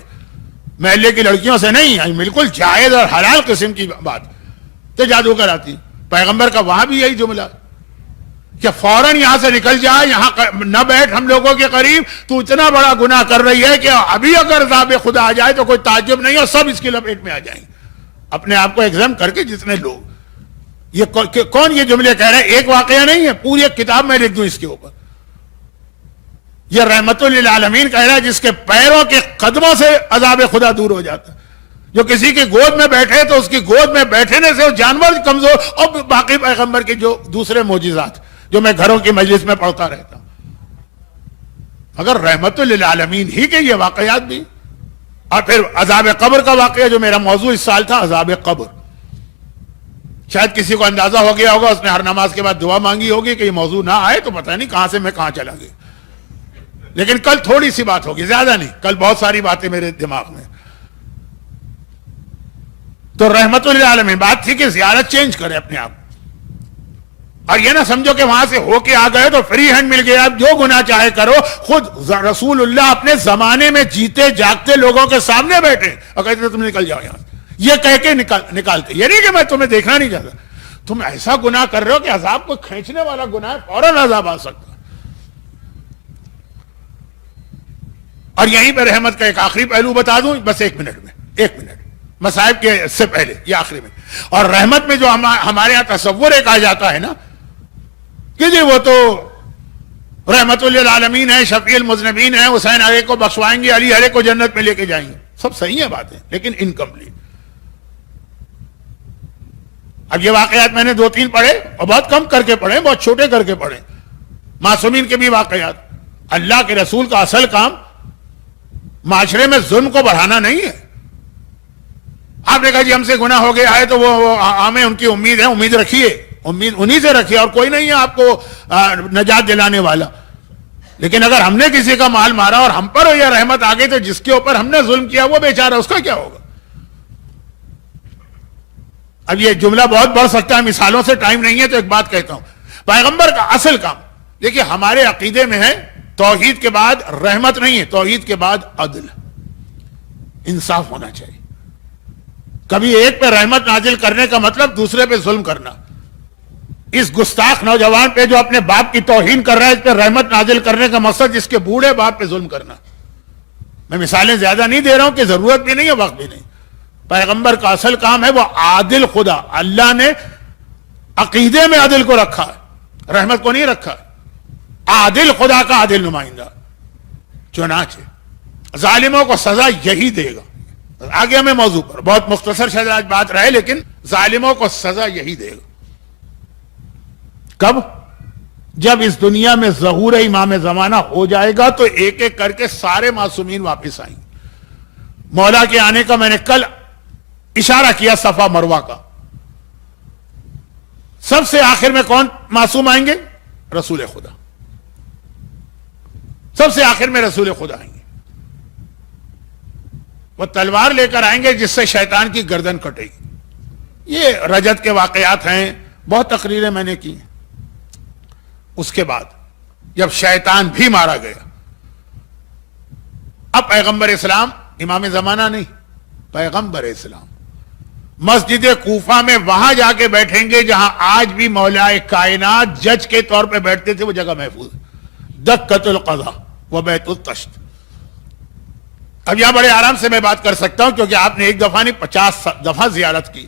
محلے کی لڑکیوں سے نہیں, بالکل جائز اور حلال قسم کی بات. تو جادوگر آتی. پیغمبر کا وہاں بھی یہی جملہ کہ فوراً یہاں سے نکل جائے, یہاں نہ بیٹھ ہم لوگوں کے قریب, تو اتنا بڑا گناہ کر رہی ہے کہ ابھی اگر عذاب خدا آ جائے تو کوئی تعجب نہیں, اور سب اس کی لپیٹ میں آ جائیں. اپنے آپ کو ایگزام کر کے جتنے لوگ, یہ کون یہ جملے کہہ رہے ہیں, ایک واقعہ نہیں ہے, پوری ایک کتاب میں لکھ دوں اس کے اوپر. یہ رحمت للعالمین کہہ رہا ہے جس کے پیروں کے قدموں سے عذاب خدا دور ہو جاتا ہے. جو کسی کی گود میں بیٹھے تو اس کی گود میں بیٹھنے سے جانور کمزور, اور باقی پیغمبر کے جو دوسرے معجزات جو میں گھروں کی مجلس میں پڑھتا رہتا ہوں. اگر رحمت للعالمین ہی کے یہ واقعات بھی, اور پھر عذاب قبر کا واقعہ جو میرا موضوع اس سال تھا, عذاب قبر. شاید کسی کو اندازہ ہو گیا ہوگا, اس نے ہر نماز کے بعد دعا مانگی ہوگی کہ یہ موضوع نہ آئے تو پتہ نہیں کہاں سے میں کہاں چلا گیا. لیکن کل تھوڑی سی بات ہوگی, زیادہ نہیں, کل بہت ساری باتیں میرے دماغ میں. تو رحمت للعالمین بات تھی کہ زیارت چینج کرے اپنے آپ, اور یہ نہ سمجھو کہ وہاں سے ہو کے آ گئے تو فری ہینڈ مل گیا, اب جو گناہ چاہے کرو. خود رسول اللہ اپنے زمانے میں جیتے جاگتے لوگوں کے سامنے بیٹھے اور کہتے تم نکل جاؤ یہاں, یہ کہہ کے نکالتے. یہ نہیں کہ میں تمہیں دیکھنا نہیں چاہتا, تم ایسا گناہ کر رہے ہو کہ عذاب کو کھینچنے والا گناہ ہے, فوراً عذاب آ سکتا. اور یہیں پہ رحمت کا ایک آخری پہلو بتا دوں, بس 1 منٹ میں, مصائب کے سے پہلے یہ آخری میں. اور رحمت میں جو ہمارے ہاں تصور ایک آ جاتا ہے نا کہ جی وہ تو رحمت للعالمین ہے, شفیع المذنبین ہے, حسین علی کو بخشوائیں گے, علی علیہ کو جنت میں لے کے جائیں گے, سب صحیح ہے باتیں, لیکن انکمپلیٹ. اب یہ واقعات میں نے 2-3 پڑھے, اور بہت کم کر کے پڑھے, بہت چھوٹے کر کے پڑھے, معصومین کے بھی واقعات. اللہ کے رسول کا اصل کام معاشرے میں ظلم کو بڑھانا نہیں ہے. آپ نے کہا جی ہم سے گناہ ہو گیا ہے تو وہ ہمیں ان کی امید ہے, امید رکھیے, امید انہی سے رکھیے, اور کوئی نہیں ہے آپ کو نجات دلانے والا. لیکن اگر ہم نے کسی کا مال مارا اور ہم پر یہ رحمت آ گئی تو جس کے اوپر ہم نے ظلم کیا وہ بیچارہ, اس کا کیا ہوگا؟ اب یہ جملہ بہت بڑھ سکتا ہے, مثالوں سے ٹائم نہیں ہے, تو ایک بات کہتا ہوں. پیغمبر کا اصل کام دیکھیے, ہمارے عقیدے میں ہے توحید کے بعد رحمت نہیں ہے, توحید کے بعد عدل, انصاف ہونا چاہیے. کبھی ایک پہ رحمت نازل کرنے کا مطلب دوسرے پہ ظلم کرنا. اس گستاخ نوجوان پہ جو اپنے باپ کی توہین کر رہا ہے, اس پہ رحمت نازل کرنے کا مقصد اس کے بوڑھے باپ پہ ظلم کرنا. میں مثالیں زیادہ نہیں دے رہا ہوں کہ ضرورت بھی نہیں ہے, وقت بھی نہیں. پیغمبر کا اصل کام ہے وہ عادل خدا. اللہ نے عقیدے میں عدل کو رکھا ہے, رحمت کو نہیں رکھا. عادل خدا کا عادل نمائندہ. چنانچہ ظالموں کو سزا یہی دے گا. آگے ہمیں موضوع پر بہت مختصر شاید آج بات رہے, لیکن ظالموں کو سزا یہی دے گا. کب؟ جب اس دنیا میں ظہور امام زمانہ ہو جائے گا تو ایک ایک کر کے سارے معصومین واپس آئیں گے. مولا کے آنے کا میں نے کل اشارہ کیا, صفا مروہ کا. سب سے آخر میں کون معصوم آئیں گے؟ رسول خدا. سب سے آخر میں رسول خدا آئیں گے. وہ تلوار لے کر آئیں گے جس سے شیطان کی گردن کٹے گی. یہ رجت کے واقعات ہیں, بہت تقریریں میں نے کی. اس کے بعد جب شیطان بھی مارا گیا, اب پیغمبر اسلام امام زمانہ نہیں, پیغمبر اسلام مسجد کوفہ میں وہاں جا کے بیٹھیں گے جہاں آج بھی مولا کائنات جج کے طور پہ بیٹھتے تھے. وہ جگہ محفوظ ہے, دکۃ القضاء, وہ بیت التشت. اب یہاں بڑے آرام سے میں بات کر سکتا ہوں کیونکہ آپ نے ایک دفعہ نہیں 50 دفعہ زیارت کی,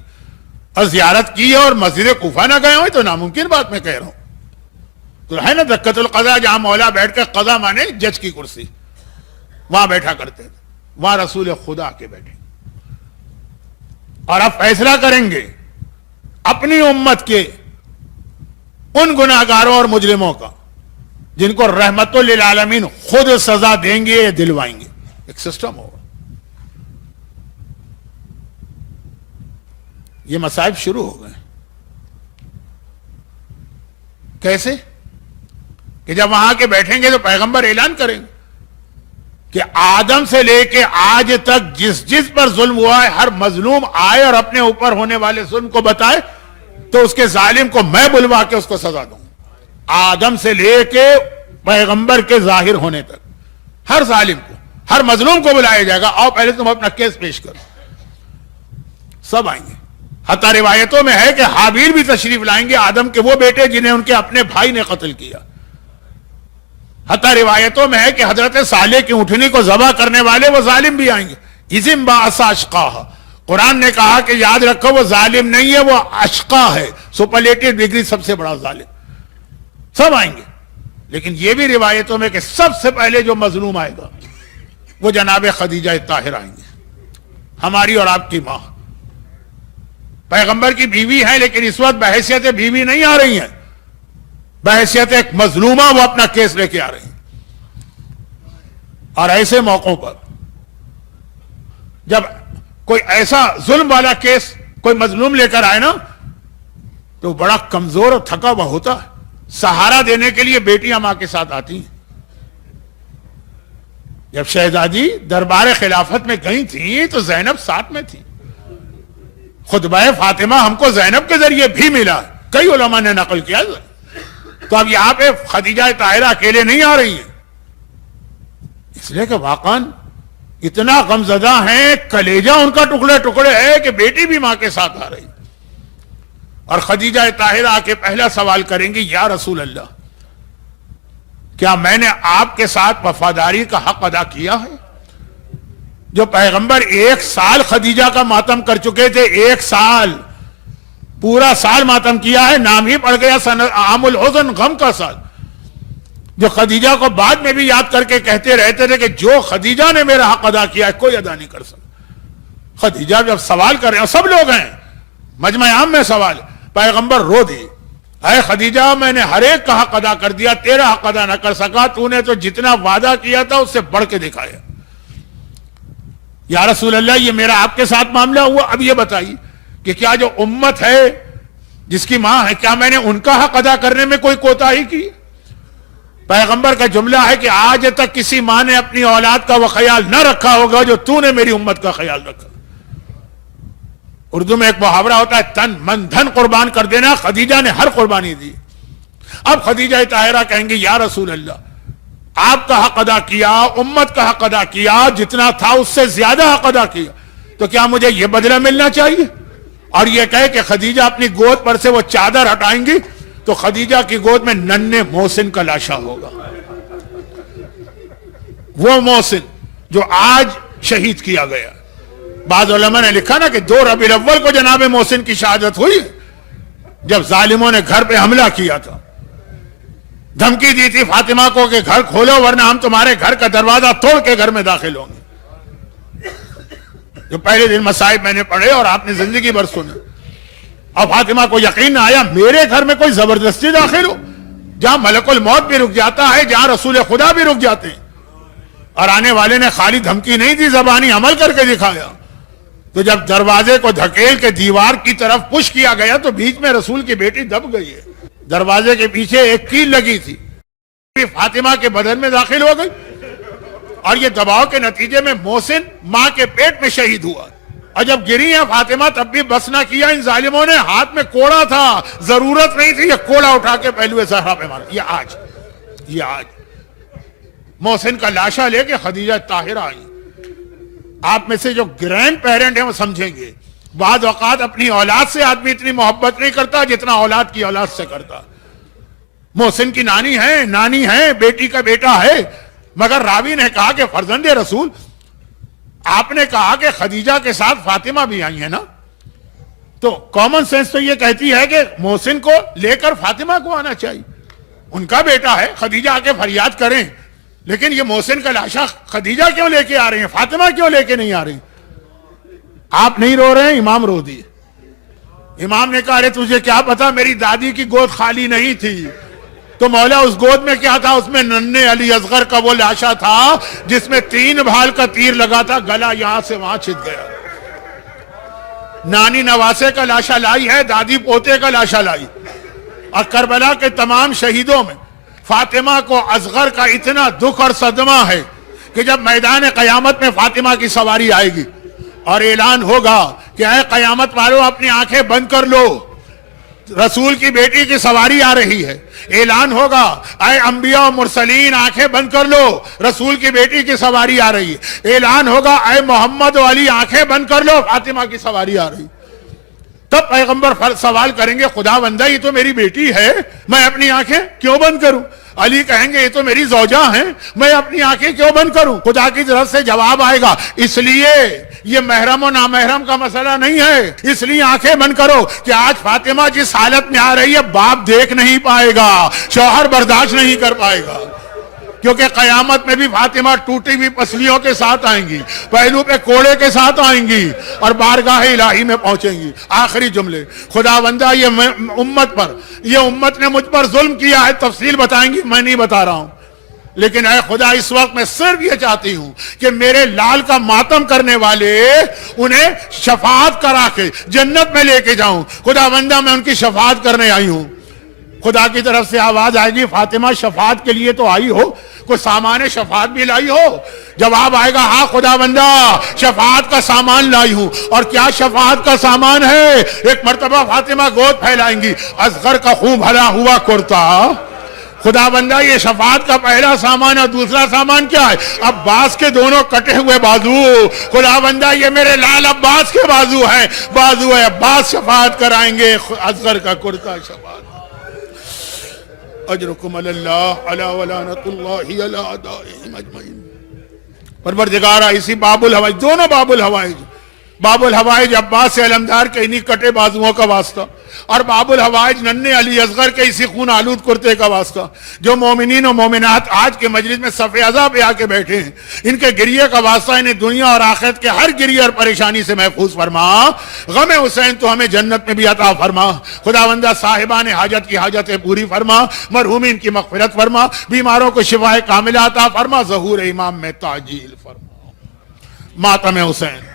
اور زیارت کی اور مسجد کوفہ نہ گئے ہوئے تو ناممکن بات میں کہہ رہا ہوں. تو ہے نا دکت القضا, جہاں مولا بیٹھ کر قضا مانے جج کی کرسی, وہاں بیٹھا کرتے تھے, وہاں رسول خدا کے بیٹھے اور اب فیصلہ کریں گے اپنی امت کے ان گناہگاروں اور مجرموں کا جن کو رحمت للعالمین خود سزا دیں گے یا دلوائیں گے. ایک سسٹم ہوگا. یہ مصائب شروع ہو گئے. کیسے کہ جب وہاں کے بیٹھیں گے تو پیغمبر اعلان کریں گے کہ آدم سے لے کے آج تک جس جس پر ظلم ہوا ہے ہر مظلوم آئے اور اپنے اوپر ہونے والے ظلم کو بتائے تو اس کے ظالم کو میں بلوا کے اس کو سزا دوں. آدم سے لے کے پیغمبر کے ظاہر ہونے تک ہر ظالم کو, ہر مظلوم کو بلایا جائے گا, آؤ پہلے تم اپنا کیس پیش کرو. سب آئیں گے. حتیٰ روایتوں میں ہے کہ حابیل بھی تشریف لائیں گے, آدم کے وہ بیٹے جنہیں ان کے اپنے بھائی نے قتل کیا. حتیٰ روایتوں میں ہے کہ حضرت صالح کی اونٹنی کو ذبح کرنے والے وہ ظالم بھی آئیں گے. اذم بعث اشقاها, قرآن نے کہا کہ یاد رکھو وہ ظالم نہیں ہے, وہ اشقا ہے, سپرلیٹو ڈگری سب سے بڑا ظالم. سب آئیں گے. لیکن یہ بھی روایتوں میں کہ سب سے پہلے جو مظلوم آئے گا وہ جناب خدیجہ طاہرہ آئیں گے, ہماری اور آپ کی ماں, پیغمبر کی بیوی ہے لیکن اس وقت بحیثیت بیوی نہیں آ رہی ہیں, بحیثیت ایک مظلومہ وہ اپنا کیس لے کے آ رہی ہیں. اور ایسے موقعوں پر جب کوئی ایسا ظلم والا کیس کوئی مظلوم لے کر آئے نا تو بڑا کمزور اور تھکا ہوا ہوتا ہے. سہارا دینے کے لیے بیٹیاں ماں کے ساتھ آتی ہیں. جب شہزادی دربار خلافت میں گئی تھی تو زینب ساتھ میں تھی. خطبہ فاطمہ ہم کو زینب کے ذریعے بھی ملا, کئی علماء نے نقل کیا. تو اب یہاں پہ خدیجہ طاہرہ اکیلے نہیں آ رہی ہیں, اس لیے کہ واقعاً اتنا غمزدہ ہیں, کلیجہ ان کا ٹکڑے ٹکڑے ہے کہ بیٹی بھی ماں کے ساتھ آ رہی. اور خدیجہ طاہرہ آ کے پہلا سوال کریں گی, یا رسول اللہ کیا میں نے آپ کے ساتھ وفاداری کا حق ادا کیا ہے؟ جو پیغمبر 1 سال خدیجہ کا ماتم کر چکے تھے, 1 سال, پورا سال ماتم کیا ہے, نام ہی پڑ گیا عام الحزن, غم کا سال. جو خدیجہ کو بعد میں بھی یاد کر کے کہتے رہتے تھے کہ جو خدیجہ نے میرا حق ادا کیا ہے کوئی ادا نہیں کر سکتا. خدیجہ جب سوال کر رہے ہیں, سب لوگ ہیں, مجمع عام میں سوال, پیغمبر رو دی, اے خدیجہ میں نے ہر ایک کا حق ادا کر دیا, تیرا حق ادا نہ کر سکا, تو نے تو جتنا وعدہ کیا تھا اس سے بڑھ کے دکھایا. یا رسول اللہ یہ میرا آپ کے ساتھ معاملہ ہوا, اب یہ بتائیے کہ کیا جو امت ہے جس کی ماں ہے کیا میں نے ان کا حق ادا کرنے میں کوئی کوتاہی کی؟ پیغمبر کا جملہ ہے کہ آج تک کسی ماں نے اپنی اولاد کا وہ خیال نہ رکھا ہوگا جو تو نے میری امت کا خیال رکھا. اردو میں ایک محاورہ ہوتا ہے, تن من دھن قربان کر دینا, خدیجہ نے ہر قربانی دی. اب خدیجہ طاہرہ کہیں گے یا رسول اللہ آپ کا حق ادا کیا, امت کا حق ادا کیا, جتنا تھا اس سے زیادہ حق ادا کیا, تو کیا مجھے یہ بدلہ ملنا چاہیے؟ اور یہ کہے کہ خدیجہ اپنی گود پر سے وہ چادر ہٹائیں گی تو خدیجہ کی گود میں ننھے محسن کا لاشا ہوگا, وہ محسن جو آج شہید کیا گیا. بعض علماء نے لکھا نا کہ 2 ربیع الاول کو جناب محسن کی شہادت ہوئی جب ظالموں نے گھر پہ حملہ کیا تھا, دھمکی دی تھی فاطمہ کو کہ گھر کھولو ورنہ ہم تمہارے گھر کا دروازہ توڑ کے گھر میں داخل ہوں گے. جو پہلے دن مصائب میں نے پڑھے اور آپ نے زندگی بھر سنے, اور فاطمہ کو یقین نہ آیا میرے گھر میں کوئی زبردستی داخل ہو, جہاں ملک الموت بھی رک جاتا ہے, جہاں رسول خدا بھی رک جاتے ہیں. اور آنے والے نے خالی دھمکی نہیں دی, زبانی عمل کر کے دکھایا. تو جب دروازے کو دھکیل کے دیوار کی طرف پش کیا گیا تو بیچ میں رسول کی بیٹی دب گئی ہے. دروازے کے پیچھے ایک کیل لگی تھی, فاطمہ کے بدن میں داخل ہو گئی, اور یہ دباؤ کے نتیجے میں محسن ماں کے پیٹ میں شہید ہوا. اور جب گری ہے فاطمہ تب بھی بس نہ کیا ان ظالموں نے, ہاتھ میں کوڑا تھا, ضرورت نہیں تھی یہ کوڑا اٹھا کے پہلوے زہرا پہ مارا. یہ آج محسن کا لاشا لے کے خدیجہ طاہرہ آئی. آپ میں سے جو گرینڈ پیرنٹ ہیں وہ سمجھیں گے, بعض اوقات اپنی اولاد سے آدمی اتنی محبت نہیں کرتا جتنا اولاد کی اولاد سے کرتا. محسن کی نانی ہے, بیٹی کا بیٹا ہے, مگر راوی نے کہا کہ فرزند رسول آپ نے کہا کہ خدیجہ کے ساتھ فاطمہ بھی آئی ہیں نا، تو کامن سینس تو یہ کہتی ہے کہ محسن کو لے کر فاطمہ کو آنا چاہیے، ان کا بیٹا ہے، خدیجہ آ کے فریاد کریں، لیکن یہ محسن کا لاشا خدیجہ کیوں لے کے آ رہے ہیں، فاطمہ کیوں لے کے نہیں آ رہے ہیں؟ آپ نہیں رو رہے ہیں، امام رو دیے۔ امام نے کہا ارے تجھے کیا پتا میری دادی کی گود خالی نہیں تھی، تو مولا اس گود میں کیا تھا؟ اس میں ننھے علی اصغر کا وہ لاشا تھا جس میں 3 بھال کا تیر لگا تھا، گلا یہاں سے وہاں چھت گیا۔ نانی نواسے کا لاشا لائی ہے، دادی پوتے کا لاشا لائی، اور کربلا کے تمام شہیدوں میں فاطمہ کو اصغر کا اتنا دکھ اور صدمہ ہے کہ جب میدان قیامت میں فاطمہ کی سواری آئے گی اور اعلان ہوگا کہ اے قیامت والوں اپنی آنکھیں بند کر لو، رسول کی بیٹی کی سواری آ رہی ہے، اعلان ہوگا اے انبیاء و مرسلین آنکھیں بند کر لو، رسول کی بیٹی کی سواری آ رہی ہے، اعلان ہوگا اے محمد و علی آنکھیں بند کر لو، فاطمہ کی سواری آ رہی، تب پیغمبر سوال کریں گے خدا بندہ یہ تو میری بیٹی ہے، میں اپنی آنکھیں کیوں بند کروں؟ علی کہیں گے یہ تو میری زوجہ ہیں، میں اپنی آنکھیں کیوں بند کروں؟ خدا کی طرف سے جواب آئے گا اس لیے یہ محرم و نامحرم کا مسئلہ نہیں ہے، اس لیے آنکھیں بند کرو کہ آج فاطمہ جس حالت میں آ رہی ہے باپ دیکھ نہیں پائے گا، شوہر برداشت نہیں کر پائے گا، کیونکہ قیامت میں بھی فاطمہ ٹوٹی ہوئی پسلیوں کے ساتھ آئیں گی، پہلو پہ کوڑے کے ساتھ آئیں گی اور بارگاہ الہی میں پہنچیں گی۔ آخری جملے، خدا بندہ یہ امت نے مجھ پر ظلم کیا ہے، تفصیل بتائیں گی، میں نہیں بتا رہا ہوں، لیکن اے خدا اس وقت میں صرف یہ چاہتی ہوں کہ میرے لال کا ماتم کرنے والے انہیں شفاعت کرا کے جنت میں لے کے جاؤں۔ خدا بندہ میں ان کی شفاعت کرنے آئی ہوں۔ خدا کی طرف سے آواز آئے گی فاطمہ شفاعت کے لیے تو آئی ہو، کوئی سامان شفاعت بھی لائی ہو؟ جواب آئے گا ہاں خدا بندہ شفاعت کا سامان لائی ہوں۔ اور کیا شفاعت کا سامان ہے؟ ایک مرتبہ فاطمہ گود پھیلائیں گی، اصغر کا خون بھلا ہوا کرتا۔ خدا بندہ یہ شفاعت کا پہلا سامان ہے، دوسرا سامان کیا ہے؟ عباس کے دونوں کٹے ہوئے بازو۔ خدا بندہ یہ میرے لال عباس کے بازو ہیں، بازو ہے عباس شفاعت کرائیں گے، اصغر کا کرتا شفاعت۔ اجرکم علی اللہ علی ولانت اللہ علی اعدائہم اجمعین۔ پروردگارہ اسی باب الحوائج، دونوں باب الحوائج، باب الحوائج عباس سے علمدار کے انہی کٹے بازوؤں کا واسطہ، اور باب الحوائج ننھے علی اصغر کے اسی خون آلود کرتے کا واسطہ۔ جو مومنین و مومنات آج کے مجلس میں صف اعضاء پہ آ کے بیٹھے ہیں، ان کے گریے کا واسطہ انہیں دنیا اور آخرت کے ہر گریے اور پریشانی سے محفوظ فرما۔ غم حسین تو ہمیں جنت میں بھی عطا فرما۔ خداوندہ صاحبان حاجت کی حاجتیں پوری فرما، مرحومین کی مغفرت فرما، بیماروں کو شفائے کاملہ عطا فرما، ظہور امام میں تعجیل فرما۔ ماتم حسین۔